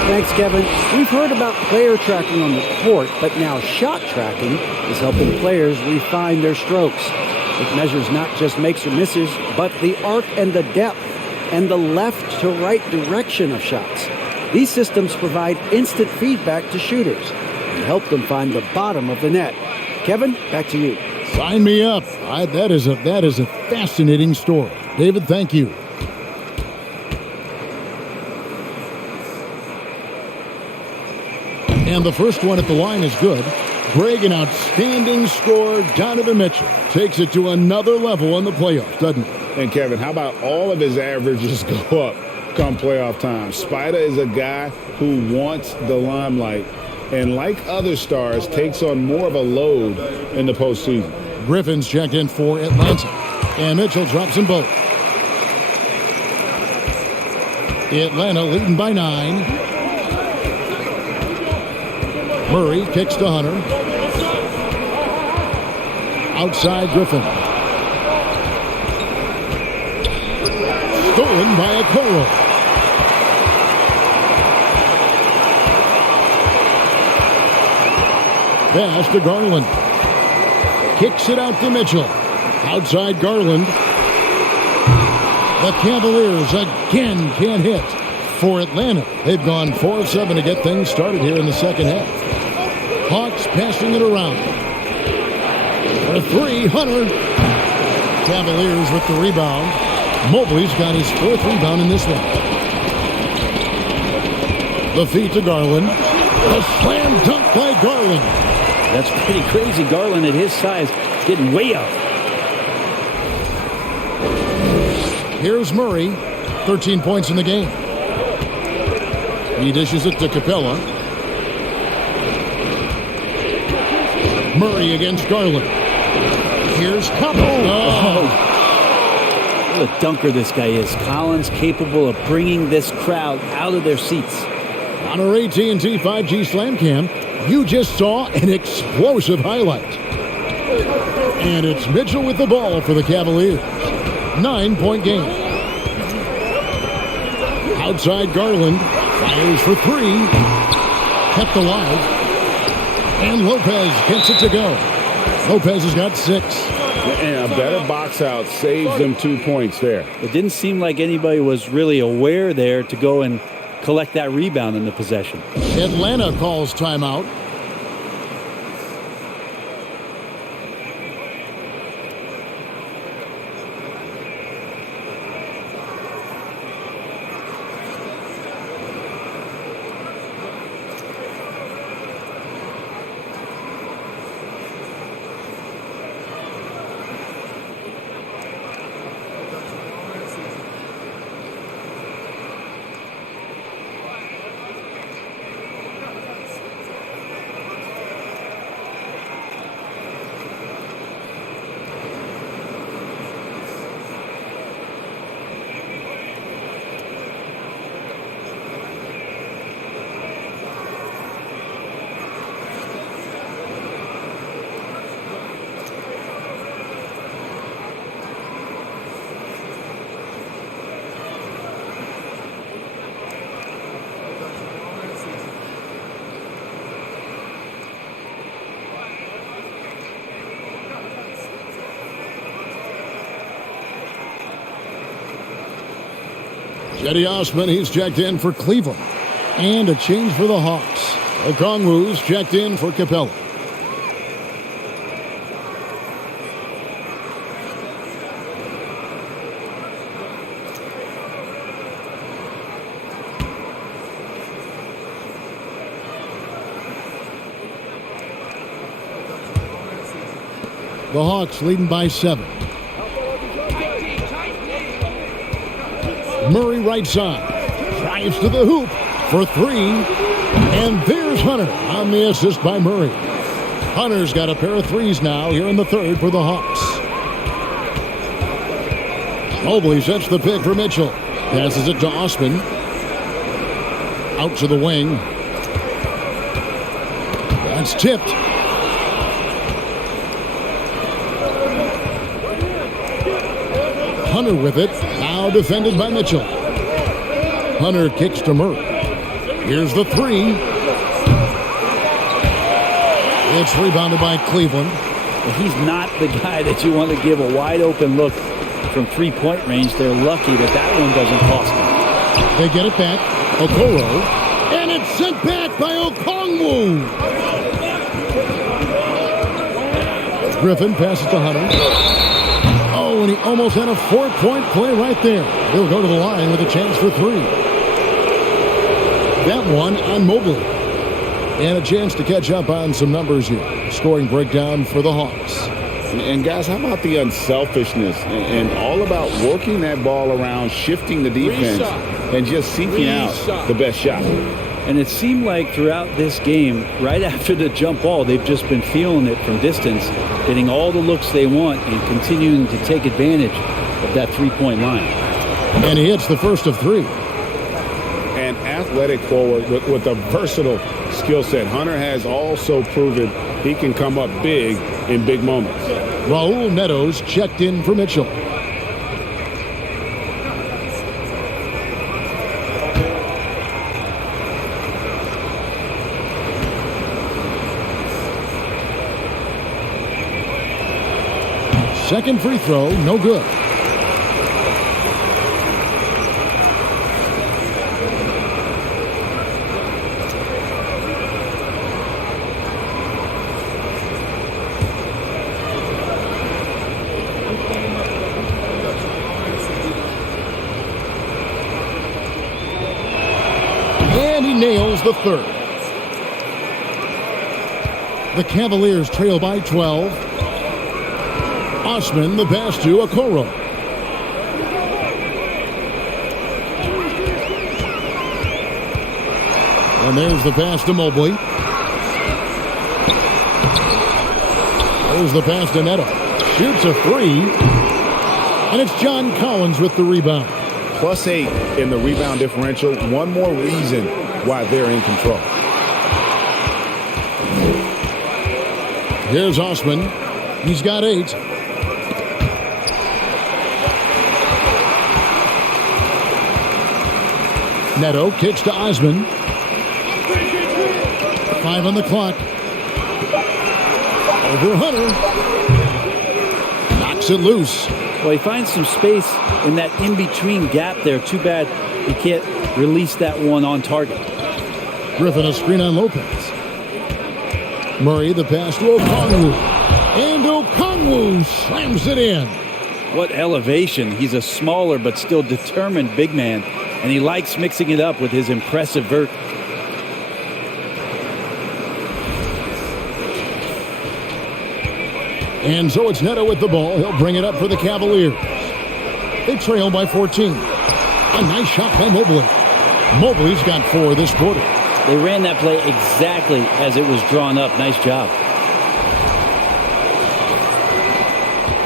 Thanks, Kevin. We've heard about player tracking on the court, but now shot tracking is helping players refine their strokes. It measures not just makes or misses, but the arc and the depth and the left to right direction of shots. These systems provide instant feedback to shooters and help them find the bottom of the net. Kevin, back to you. Sign me up. That is a fascinating story. David, thank you. And the first one at the line is good. Greg, an outstanding scorer. Donovan Mitchell takes it to another level in the playoffs, doesn't he? And Kevin, how about all of his averages go up come playoff time? Spider is a guy who wants the limelight, and like other stars, takes on more of a load in the postseason. Griffin's checked in for Atlanta, and Mitchell drops them both. Atlanta leading by 9. Murray kicks to Hunter. Outside Griffin. Stolen by Okoro. Pass to Garland. Kicks it out to Mitchell. Outside Garland. The Cavaliers again can't hit. For Atlanta, they've gone 4 of 7 to get things started here in the second half. Hawks passing it around. For 3, Hunter. Cavaliers with the rebound. Mobley's got his 4th rebound in this one. The feed to Garland. A slam dunk by Garland. That's pretty crazy. Garland at his size getting way up. Here's Murray. 13 points in the game. He dishes it to Capella. Murray against Garland. Here's Capella. Oh. What a dunker this guy is. Collins capable of bringing this crowd out of their seats. On our AT&T 5G Slam Cam, you just saw an explosive highlight. And it's Mitchell with the ball for the Cavaliers. 9-point game. Outside Garland. Fires for 3. Kept alive. And Lopez gets it to go. Lopez has got 6. And a better box out saves them 2 points there. It didn't seem like anybody was really aware there to go and collect that rebound in the possession. Atlanta calls timeout. Cedi Osman, he's checked in for Cleveland. And a change for the Hawks. Okongwu's checked in for Capella. The Hawks leading by 7. Murray right side. Drives to the hoop for 3. And there's Hunter on the assist by Murray. Hunter's got a pair of 3s now here in the third for the Hawks. Mobley sets the pick for Mitchell. Passes it to Osman. Out to the wing. That's tipped. Hunter with it. Now defended by Mitchell. Hunter kicks to Murray. Here's the 3. It's rebounded by Cleveland. He's not the guy that you want to give a wide open look from 3-point range. They're lucky that that one doesn't cost them. They get it back. Okoro. And it's sent back by Okongwu. Griffin passes to Hunter. Oh, and he almost had a 4-point play right there. He'll go to the line with a chance for 3. That one on Mobley. And a chance to catch up on some numbers here. Scoring breakdown for the Hawks. And guys, how about the unselfishness and all about working that ball around, shifting the defense, and just seeking out the best shot. And it seemed like throughout this game, right after the jump ball, they've just been feeling it from distance, getting all the looks they want and continuing to take advantage of that three-point line. And he hits the first of three. An athletic forward with a versatile skill set. Hunter has also proven he can come up big in big moments. Raul Netos checked in for Mitchell. Second free throw, no good. And he nails the third. The Cavaliers trail by 12. Osman, the pass to Okoro. And there's the pass to Mobley. There's the pass to Neto. Shoots a three. And it's John Collins with the rebound. +8 in the rebound differential. One more reason why they're in control. Here's Osman. He's got 8. Neto kicks to Osman. 5 on the clock. Over Hunter. Knocks it loose. Well, he finds some space in that in-between gap there. Too bad he can't release that one on target. Griffin a screen on Lopez. Murray the pass to Okongwu. And Okongwu slams it in. What elevation. He's a smaller but still determined big man. And he likes mixing it up with his impressive vert. And so it's Neto with the ball. He'll bring it up for the Cavaliers. They trail by 14. A nice shot by Mobley. Mobley's got 4 this quarter. They ran that play exactly as it was drawn up. Nice job.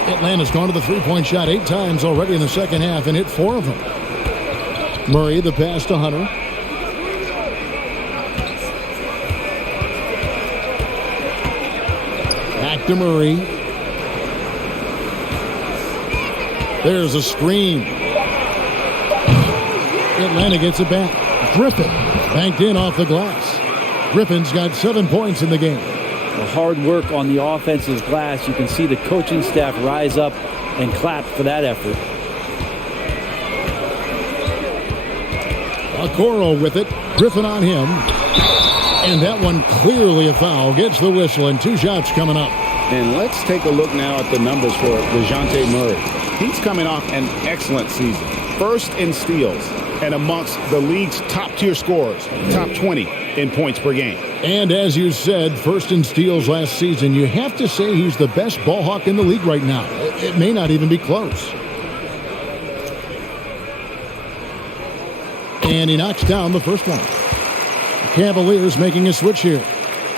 Atlanta's gone to the three-point shot 8 times already in the second half and hit 4 of them. Murray the pass to Hunter. Back to Murray. There's a screen. Atlanta gets it back. Griffin banked in off the glass. Griffin's got 7 points in the game. The hard work on the offensive glass. You can see the coaching staff rise up and clap for that effort. Okoro with it. Griffin on him. And that one clearly a foul. Gets the whistle and 2 shots coming up. And let's take a look now at the numbers for DeJounte Murray. He's coming off an excellent season. First in steals and amongst the league's top-tier scorers, top 20 in points per game. And as you said, first in steals last season, you have to say he's the best ball hawk in the league right now. It may not even be close. And he knocks down the first one. The Cavaliers making a switch here.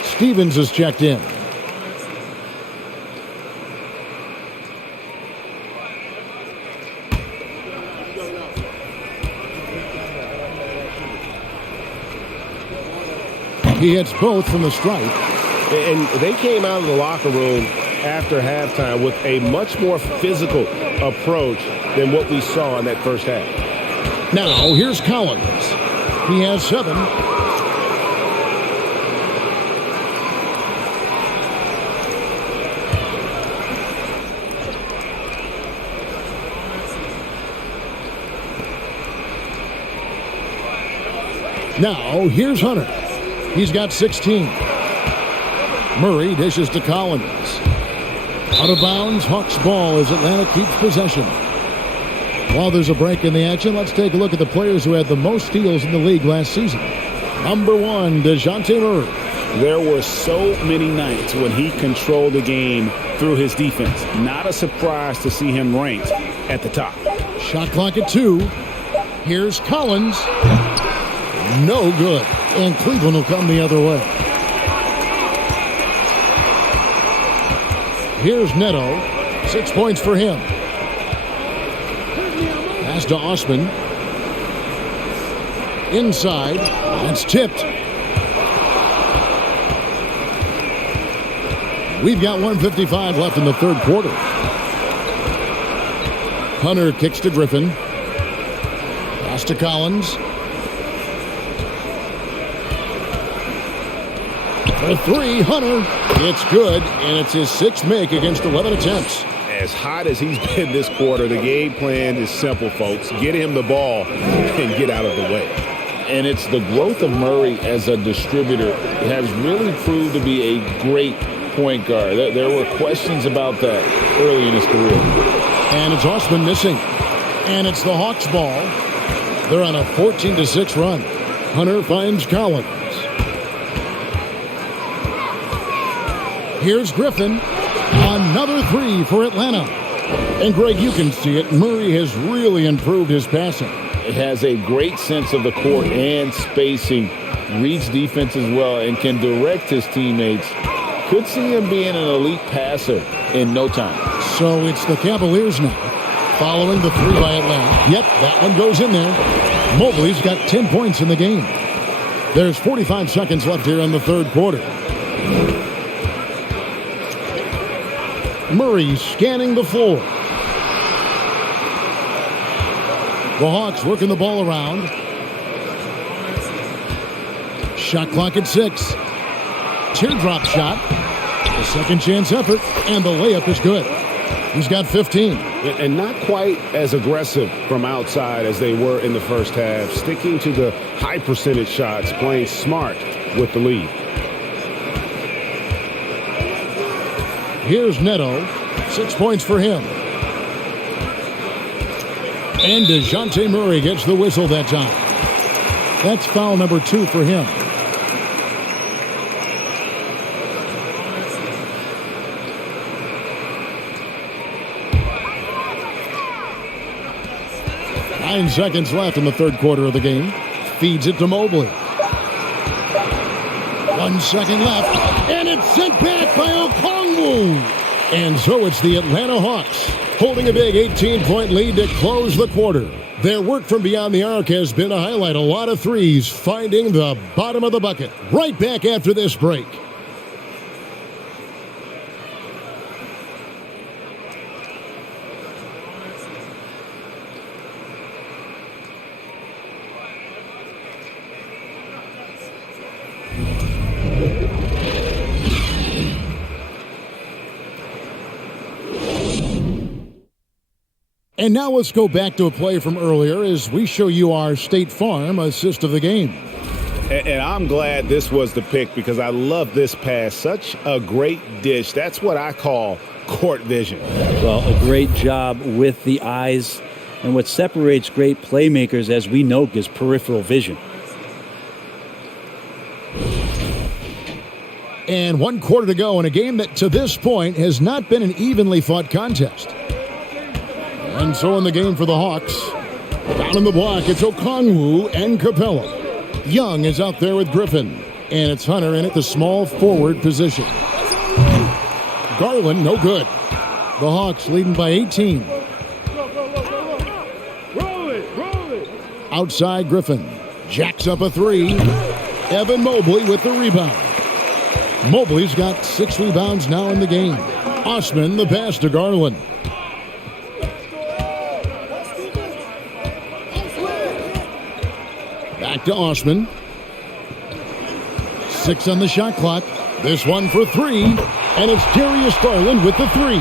Stevens is checked in. He hits both from the stripe. And they came out of the locker room after halftime with a much more physical approach than what we saw in that first half. Now, here's Collins. He has 7. Now, here's Hunter. He's got 16. Murray dishes to Collins. Out of bounds, Hawks ball as Atlanta keeps possession. While there's a break in the action, let's take a look at the players who had the most steals in the league last season. Number 1, DeJounte Murray. There were so many nights when he controlled the game through his defense. Not a surprise to see him ranked at the top. Shot clock at 2. Here's Collins. No good. And Cleveland will come the other way. Here's Neto. 6 points for him. Pass to Osman. Inside. That's tipped. We've got 1:55 left in the third quarter. Hunter kicks to Griffin. Pass to Collins. For 3, Hunter. It's good, and it's his 6th make against 11 attempts. As hot as he's been this quarter, the game plan is simple, folks. Get him the ball and get out of the way. And it's the growth of Murray as a distributor has really proved to be a great point guard. There were questions about that early in his career. And it's Osman missing. And it's the Hawks ball. They're on a 14-6 run. Hunter finds Collins. Here's Griffin. Another 3 for Atlanta. And Greg, you can see it. Murray has really improved his passing. It has a great sense of the court and spacing. Reads defense as well and can direct his teammates. Could see him being an elite passer in no time. So it's the Cavaliers now. Following the 3 by Atlanta. Yep, that one goes in there. Mobley's got 10 points in the game. There's 45 seconds left here in the third quarter. Murray scanning the floor. The Hawks working the ball around. Shot clock at 6. Teardrop shot. A second chance effort, and the layup is good. He's got 15. And not quite as aggressive from outside as they were in the first half. Sticking to the high percentage shots, playing smart with the lead. Here's Neto. 6 points for him. And DeJounte Murray gets the whistle that time. That's foul number 2 for him. Nine seconds left in the third quarter of the game. Feeds it to Mobley. 1 second left. And it's sent back by Okongwu. And so it's the Atlanta Hawks holding a big 18-point lead to close the quarter. Their work from beyond the arc has been to highlight a lot of threes, finding the bottom of the bucket. Right back after this break. And now let's go back to a play from earlier as we show you our State Farm assist of the game. And I'm glad this was the pick because I love this pass. Such a great dish. That's what I call court vision. Well, a great job with the eyes. And what separates great playmakers, as we know, is peripheral vision. And 1 quarter to go in a game that to this point has not been an evenly fought contest. And so in the game for the Hawks, down in the block, it's Okongwu and Capella. Young is out there with Griffin, and it's Hunter in at the small forward position. Garland, no good. The Hawks leading by 18. Outside Griffin, jacks up a 3. Evan Mobley with the rebound. Mobley's got 6 rebounds now in the game. Osman the pass to Garland. Back to Osman. 6 on the shot clock. This one for 3. And it's Darius Garland with the 3.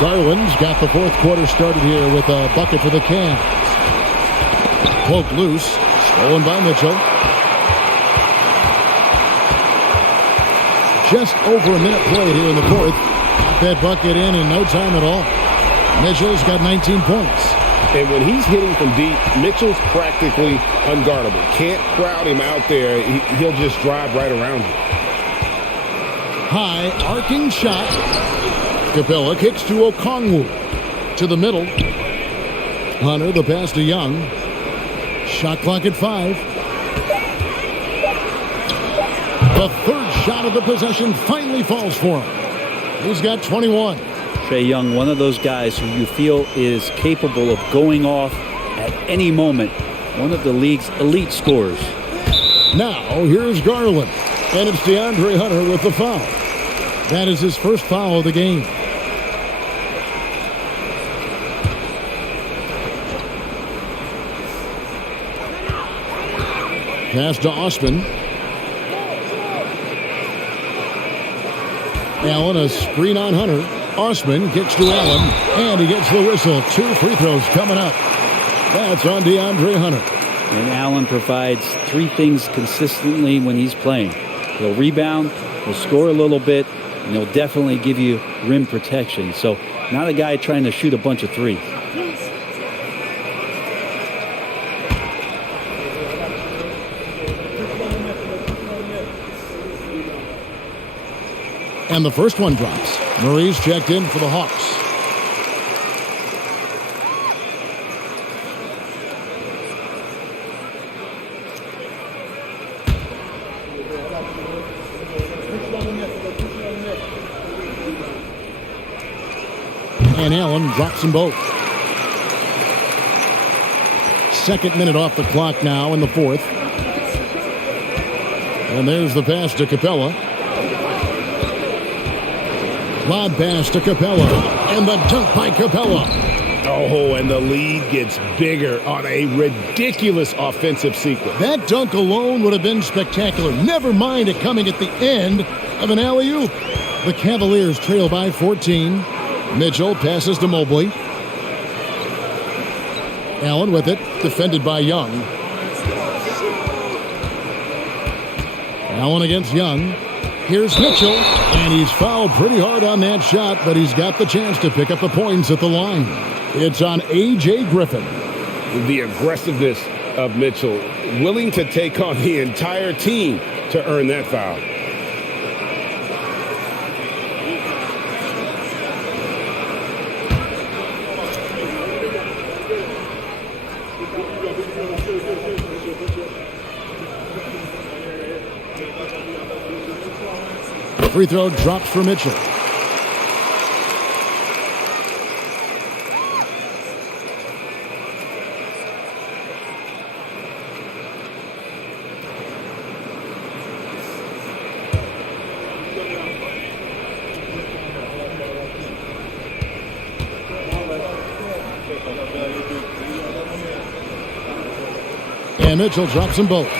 Garland's got the fourth quarter started here with a bucket for the Cavs. Poked loose. Stolen by Mitchell. Just over a minute played here in the fourth. Got that bucket in no time at all. Mitchell's got 19 points. And when he's hitting from deep, Mitchell's practically unguardable. Can't crowd him out there. He'll just drive right around you. High arcing shot. Capella kicks to Okongwu. To the middle. Hunter, the pass to Young. Shot clock at 5. The third shot of the possession finally falls for him. He's got 21. Trae Young, one of those guys who you feel is capable of going off at any moment. One of the league's elite scorers. Now, here's Garland. And it's DeAndre Hunter with the foul. That is his first foul of the game. Pass to Osman. Allen, a screen on Hunter. Osman kicks to Allen, and he gets the whistle. 2 free throws coming up. That's on DeAndre Hunter. And Allen provides 3 things consistently when he's playing. He'll rebound, he'll score a little bit, and he'll definitely give you rim protection. So not a guy trying to shoot a bunch of threes. And the first one drops. Murray's checked in for the Hawks. And Allen drops them both. Second minute off the clock now in the fourth. And there's the pass to Capella. Lob pass to Capella. And the dunk by Capella. Oh, and the lead gets bigger on a ridiculous offensive sequence. That dunk alone would have been spectacular. Never mind it coming at the end of an alley-oop. The Cavaliers trail by 14. Mitchell passes to Mobley. Allen with it, defended by Young. Allen against Young. Here's Mitchell, and he's fouled pretty hard on that shot, but he's got the chance to pick up the points at the line. It's on A.J. Griffin. The aggressiveness of Mitchell, willing to take on the entire team to earn that foul. Free throw drops for Mitchell. And Mitchell drops them both.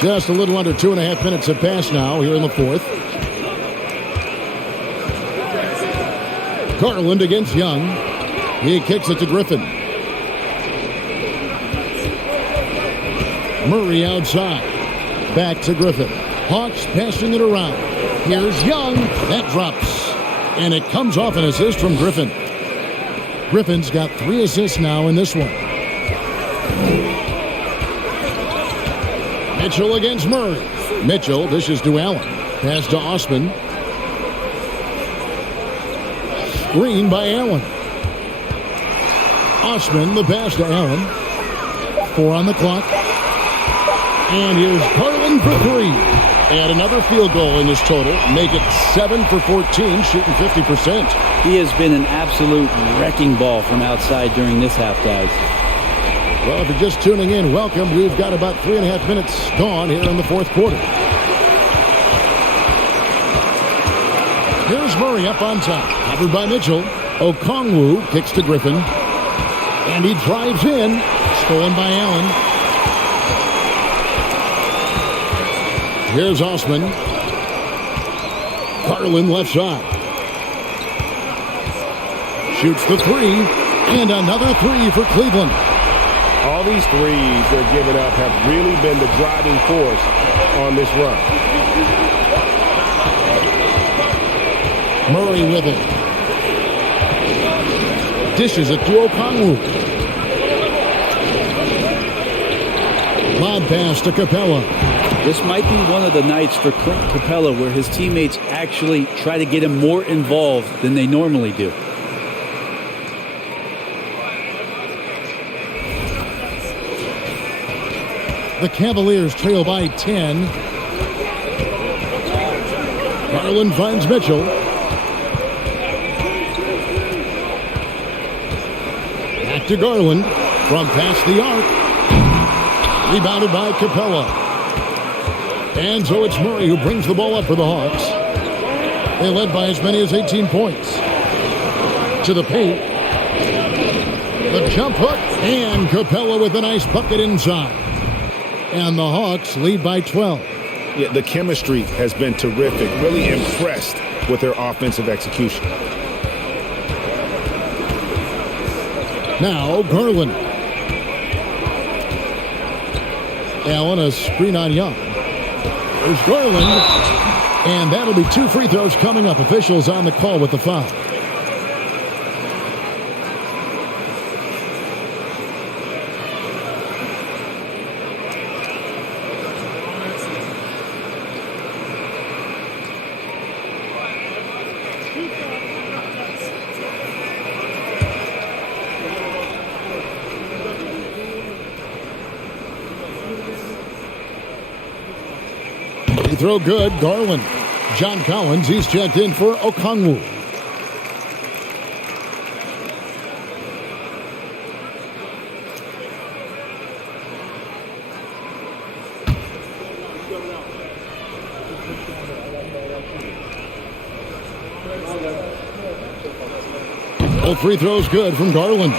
Just a little under 2.5 minutes have passed now here in the fourth. Garland against Young. He kicks it to Griffin. Murray outside. Back to Griffin. Hawks passing it around. Here's Young. That drops. And it comes off an assist from Griffin. Griffin's got 3 assists now in this one. Mitchell against Murray. Mitchell dishes to Allen. Pass to Osman. Screen by Allen. Osman, the pass to Allen. 4 on the clock. And here's Garland for 3. And another field goal in this total. Make it 7 for 14, shooting 50%. He has been an absolute wrecking ball from outside during this half, guys. Well, if you're just tuning in, welcome. We've got about 3.5 minutes gone here in the fourth quarter. Here's Murray up on top. Covered by Mitchell. Okongwu kicks to Griffin. And he drives in. Stolen by Allen. Here's Osman. Garland left side. Shoots the 3. And another 3 for Cleveland. All these threes they're giving up have really been the driving force on this run. Murray with it. Dishes it to Okongwu. Lob pass to Capella. This might be one of the nights for Clint Capella where his teammates actually try to get him more involved than they normally do. The Cavaliers trail by 10. Garland finds Mitchell. Back to Garland from past the arc. Rebounded by Capella. And so it's Murray who brings the ball up for the Hawks. They led by as many as 18 points. To the paint. The jump hook. And Capella with a nice bucket inside. And the Hawks lead by 12. Yeah, the chemistry has been terrific. Really impressed with their offensive execution. Now Garland. Allen, a screen on Young. There's Garland. And that'll be 2 free throws coming up. Officials on the call with the foul. Throw good, Garland. John Collins, he's checked in for Okongwu. Both free throws good from Garland.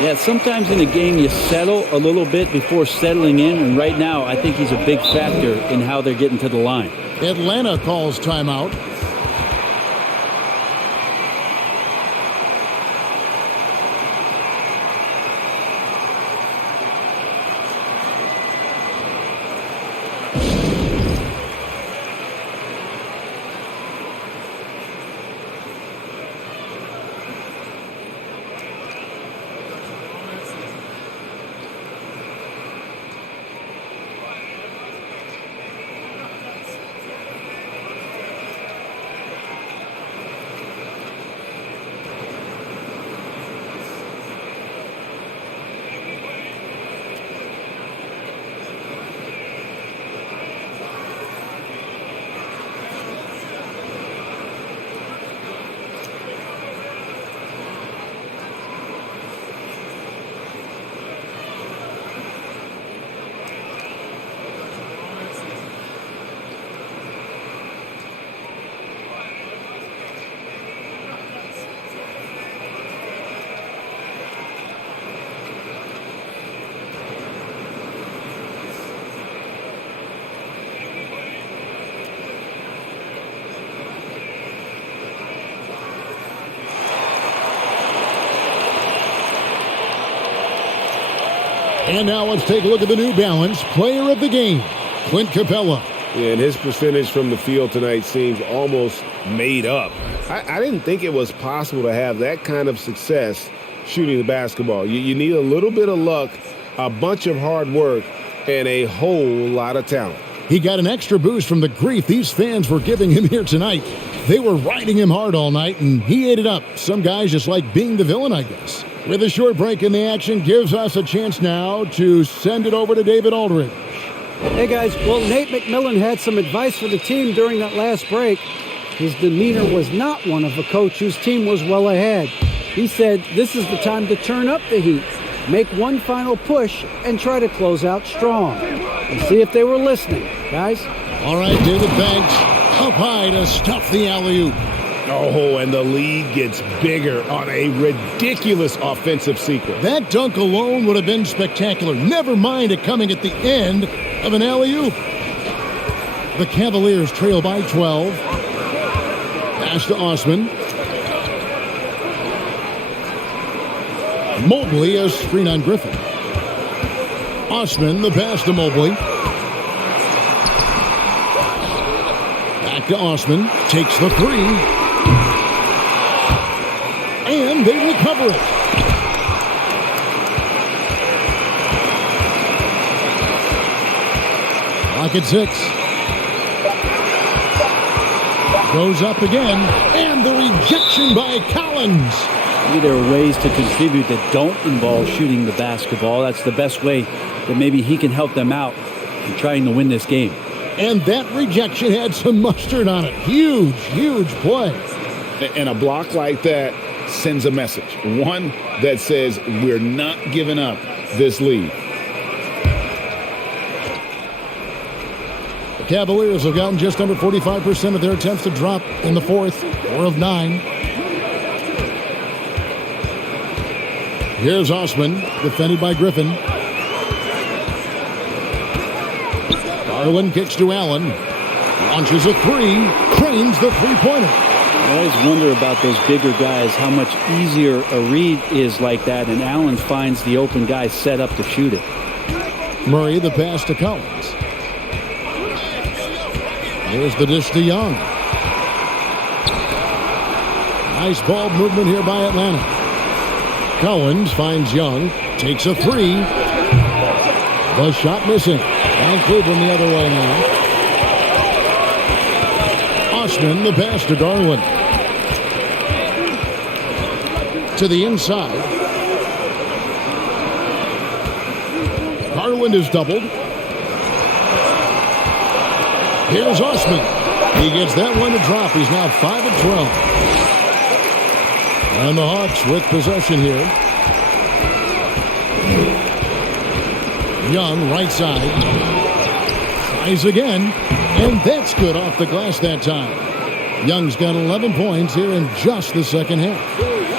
Yeah, sometimes in a game you settle a little bit before settling in, and right now I think he's a big factor in how they're getting to the line. Atlanta calls timeout. And now let's take a look at the New Balance player of the game, Clint Capella. Yeah, and his percentage from the field tonight seems almost made up. I didn't think it was possible to have that kind of success shooting the basketball. You need a little bit of luck, a bunch of hard work, and a whole lot of talent. He got an extra boost from the grief these fans were giving him here tonight. They were riding him hard all night, and he ate it up. Some guys just like being the villain, I guess. With a short break in the action, gives us a chance now to send it over to David Aldridge. Hey, guys. Well, Nate McMillan had some advice for the team during that last break. His demeanor was not one of a coach whose team was well ahead. He said this is the time to turn up the heat, make one final push, and try to close out strong. And see if they were listening, guys. All right, David, thanks. Up high to stuff the alley-oop. Oh, and the lead gets bigger on a ridiculous offensive sequence. That dunk alone would have been spectacular. Never mind it coming at the end of an alley-oop. The Cavaliers trail by 12. Pass to Osman. Mobley, a screen on Griffin. Osman, the pass to Mobley. Back to Osman. Takes the three. And they recover it. Clock at 6. Goes up again, and the rejection by Collins. Maybe there are ways to contribute that don't involve shooting the basketball. That's the best way that maybe he can help them out in trying to win this game. And that rejection had some mustard on it. Huge, huge play. And a block like that sends a message. One that says we're not giving up this lead. The Cavaliers have gotten just under 45% of their attempts to drop in the fourth. 4 of 9. Here's Osman, defended by Griffin. Garland kicks to Allen. Launches a 3. Cranes the three-pointer. I always wonder about those bigger guys, how much easier a read is like that, and Allen finds the open guy set up to shoot it. Murray, the pass to Collins. Here's the dish to Young. Nice ball movement here by Atlanta. Collins finds Young, takes a 3. The shot missing. And Cleveland the other way now. Osman, the pass to Garland. To the inside. Garland is doubled. Here's Osman. He gets that one to drop. He's now 5 of 12. And the Hawks with possession here. Young, right side. Tries again. And that's good off the glass that time. Young's got 11 points here in just the second half.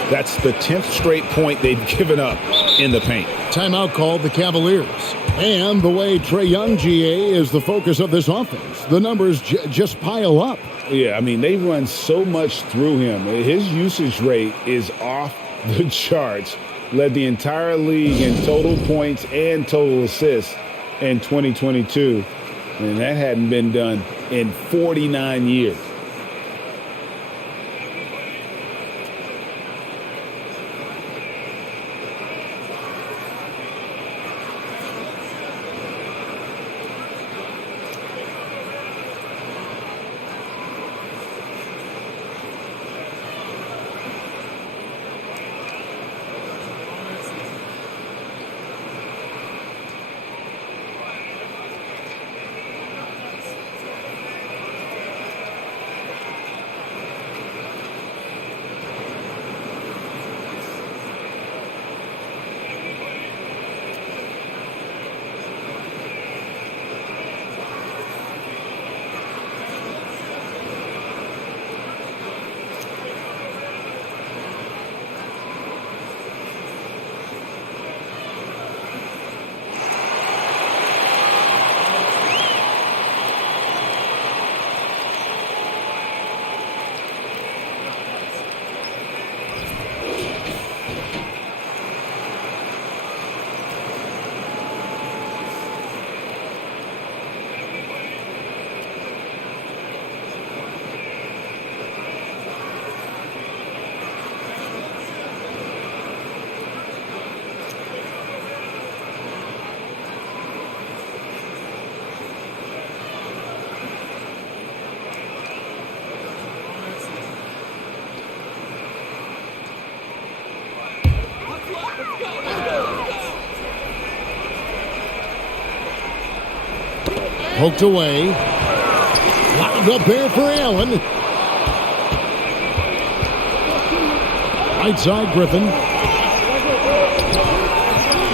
That's the 10th straight point they've given up in the paint. Timeout called the Cavaliers. And the way Trae Young, GA, is the focus of this offense. The numbers just pile up. Yeah, I mean, they run so much through him. His usage rate is off the charts. Led the entire league in total points and total assists in 2022. And that hadn't been done in 49 years. Poked away. Locked up there for Allen. Right side, Griffin.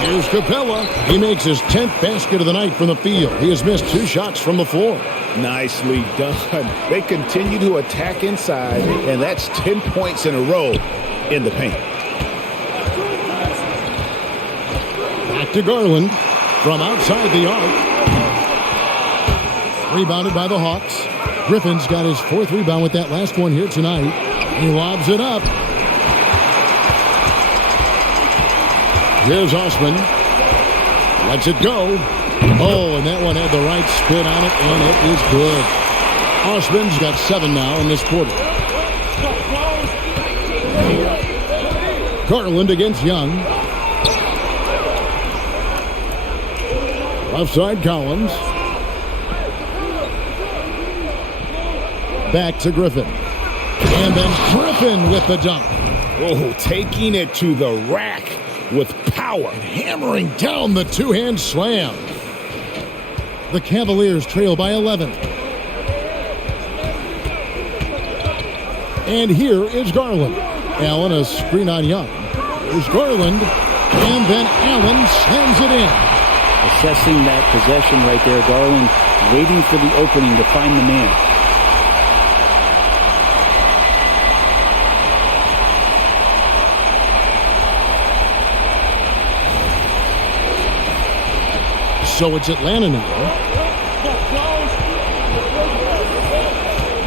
Here's Capella. He makes his 10th basket of the night from the field. He has missed 2 shots from the floor. Nicely done. They continue to attack inside, and that's 10 points in a row in the paint. Back to Garland from outside the arc. Rebounded by the Hawks. Griffin's got his 4th rebound with that last one here tonight. He lobs it up. Here's Osman. Lets it go. Oh, and that one had the right spin on it, and it is good. Osman's got 7 now in this quarter. Garland against Young. Left side, Collins. Back to Griffin. And then Griffin with the dunk. Oh, taking it to the rack with power. Hammering down the two-hand slam. The Cavaliers trail by 11. And here is Garland. Allen, a screen on Young. Here's Garland. And then Allen slams it in. Assessing that possession right there. Garland waiting for the opening to find the man. So it's Atlanta now.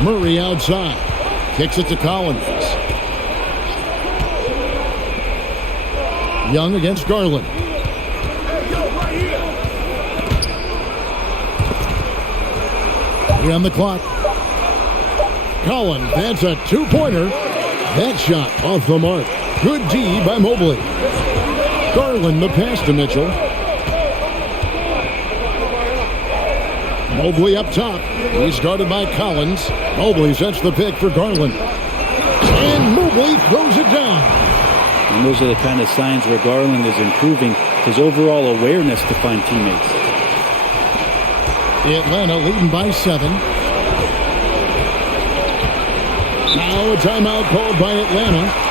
Murray outside. Kicks it to Collins. Young against Garland. We're on the clock. Collins, that's a two-pointer. That shot off the mark. Good D by Mobley. Garland the pass to Mitchell. Mobley up top. He's guarded by Collins. Mobley sets the pick for Garland. And Mobley throws it down. And those are the kind of signs where Garland is improving his overall awareness to find teammates. Atlanta leading by 7. Now a timeout called by Atlanta.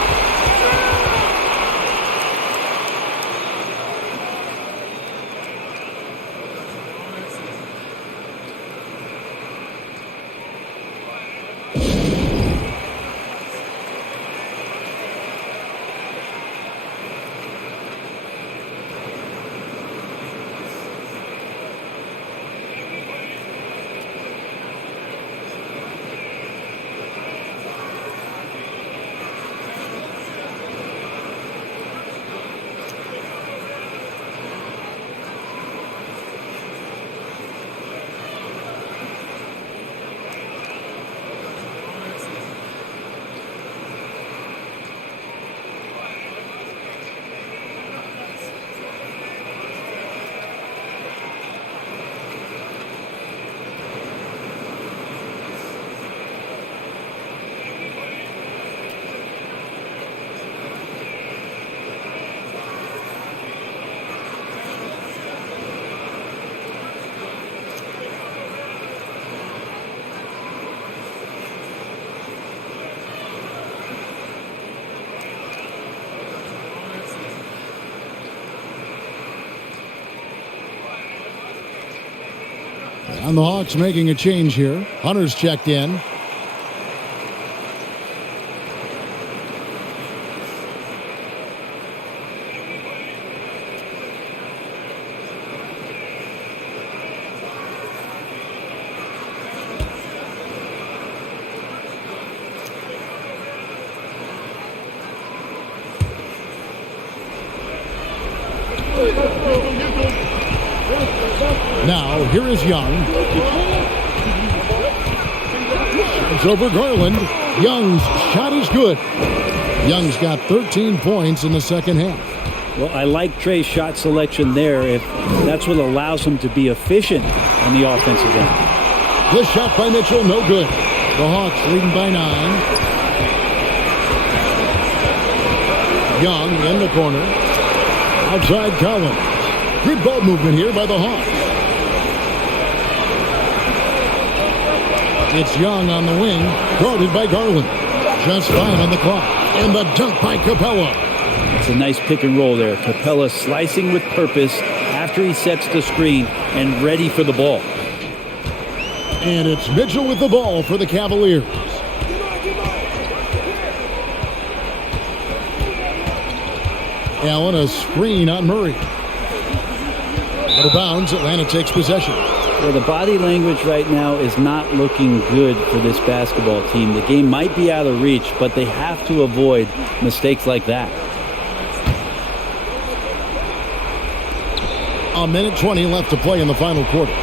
And the Hawks making a change here. Hunter's checked in. Now, here is Young. It's over Garland. Young's shot is good. Young's got 13 points in the second half. Well, I like Trey's shot selection there if that's what allows him to be efficient on the offensive end. The shot by Mitchell, no good. The Hawks leading by 9. Young in the corner. Outside Collins. Good ball movement here by the Hawks. It's Young on the wing, guarded by Garland. Just 5 on the clock. And the dunk by Capella. It's a nice pick and roll there. Capella slicing with purpose after he sets the screen and ready for the ball. And it's Mitchell with the ball for the Cavaliers. Allen, a screen on Murray. Out of bounds, Atlanta takes possession. Well, the body language right now is not looking good for this basketball team. The game might be out of reach, but they have to avoid mistakes like that. A minute 20 left to play in the final quarter.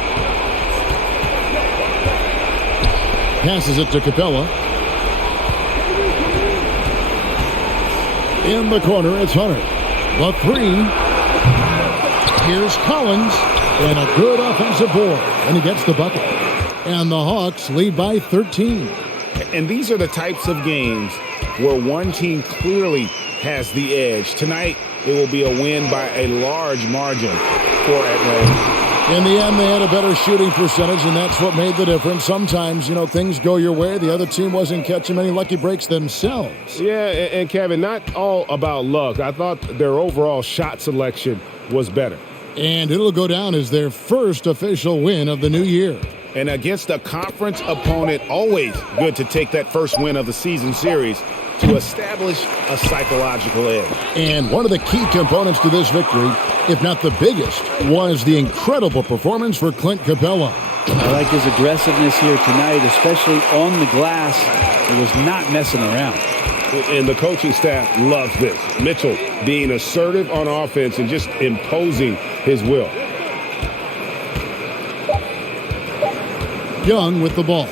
Passes it to Capella. In the corner, it's Hunter. The 3. Here's Collins. And a good offensive board. And he gets the bucket. And the Hawks lead by 13. And these are the types of games where one team clearly has the edge. Tonight, it will be a win by a large margin for Atlanta. In the end, they had a better shooting percentage, and that's what made the difference. Sometimes, things go your way. The other team wasn't catching many lucky breaks themselves. Yeah, and Kevin, not all about luck. I thought their overall shot selection was better. And it'll go down as their first official win of the new year. And against a conference opponent, always good to take that first win of the season series to establish a psychological edge. And one of the key components to this victory, if not the biggest, was the incredible performance for Clint Capella. I like his aggressiveness here tonight, especially on the glass. He was not messing around. And the coaching staff loves this. Mitchell being assertive on offense and just imposing his will. Young with the ball.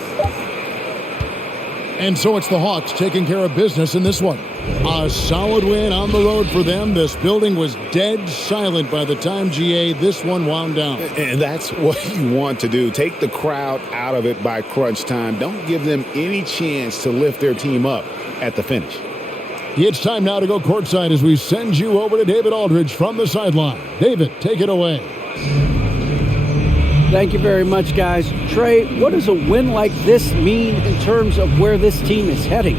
And so it's the Hawks taking care of business in this one. A solid win on the road for them. This building was dead silent by the time, GA, this one wound down. And that's what you want to do. Take the crowd out of it by crunch time. Don't give them any chance to lift their team up at the finish. It's time now to go courtside as we send you over to David Aldridge from the sideline. David, take it away. Thank you very much, guys. Trey, what does a win like this mean in terms of where this team is heading?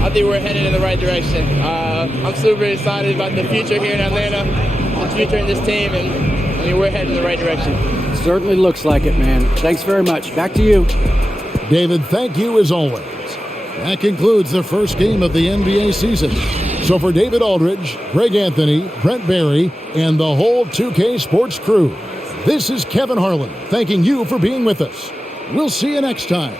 I think we're headed in the right direction. I'm super excited about the future here in Atlanta, the future in this team, and we're heading in the right direction. Certainly looks like it, man. Thanks very much. Back to you. David, thank you as always. That concludes the first game of the NBA season. So for David Aldridge, Greg Anthony, Brent Barry, and the whole 2K Sports crew, this is Kevin Harlan thanking you for being with us. We'll see you next time.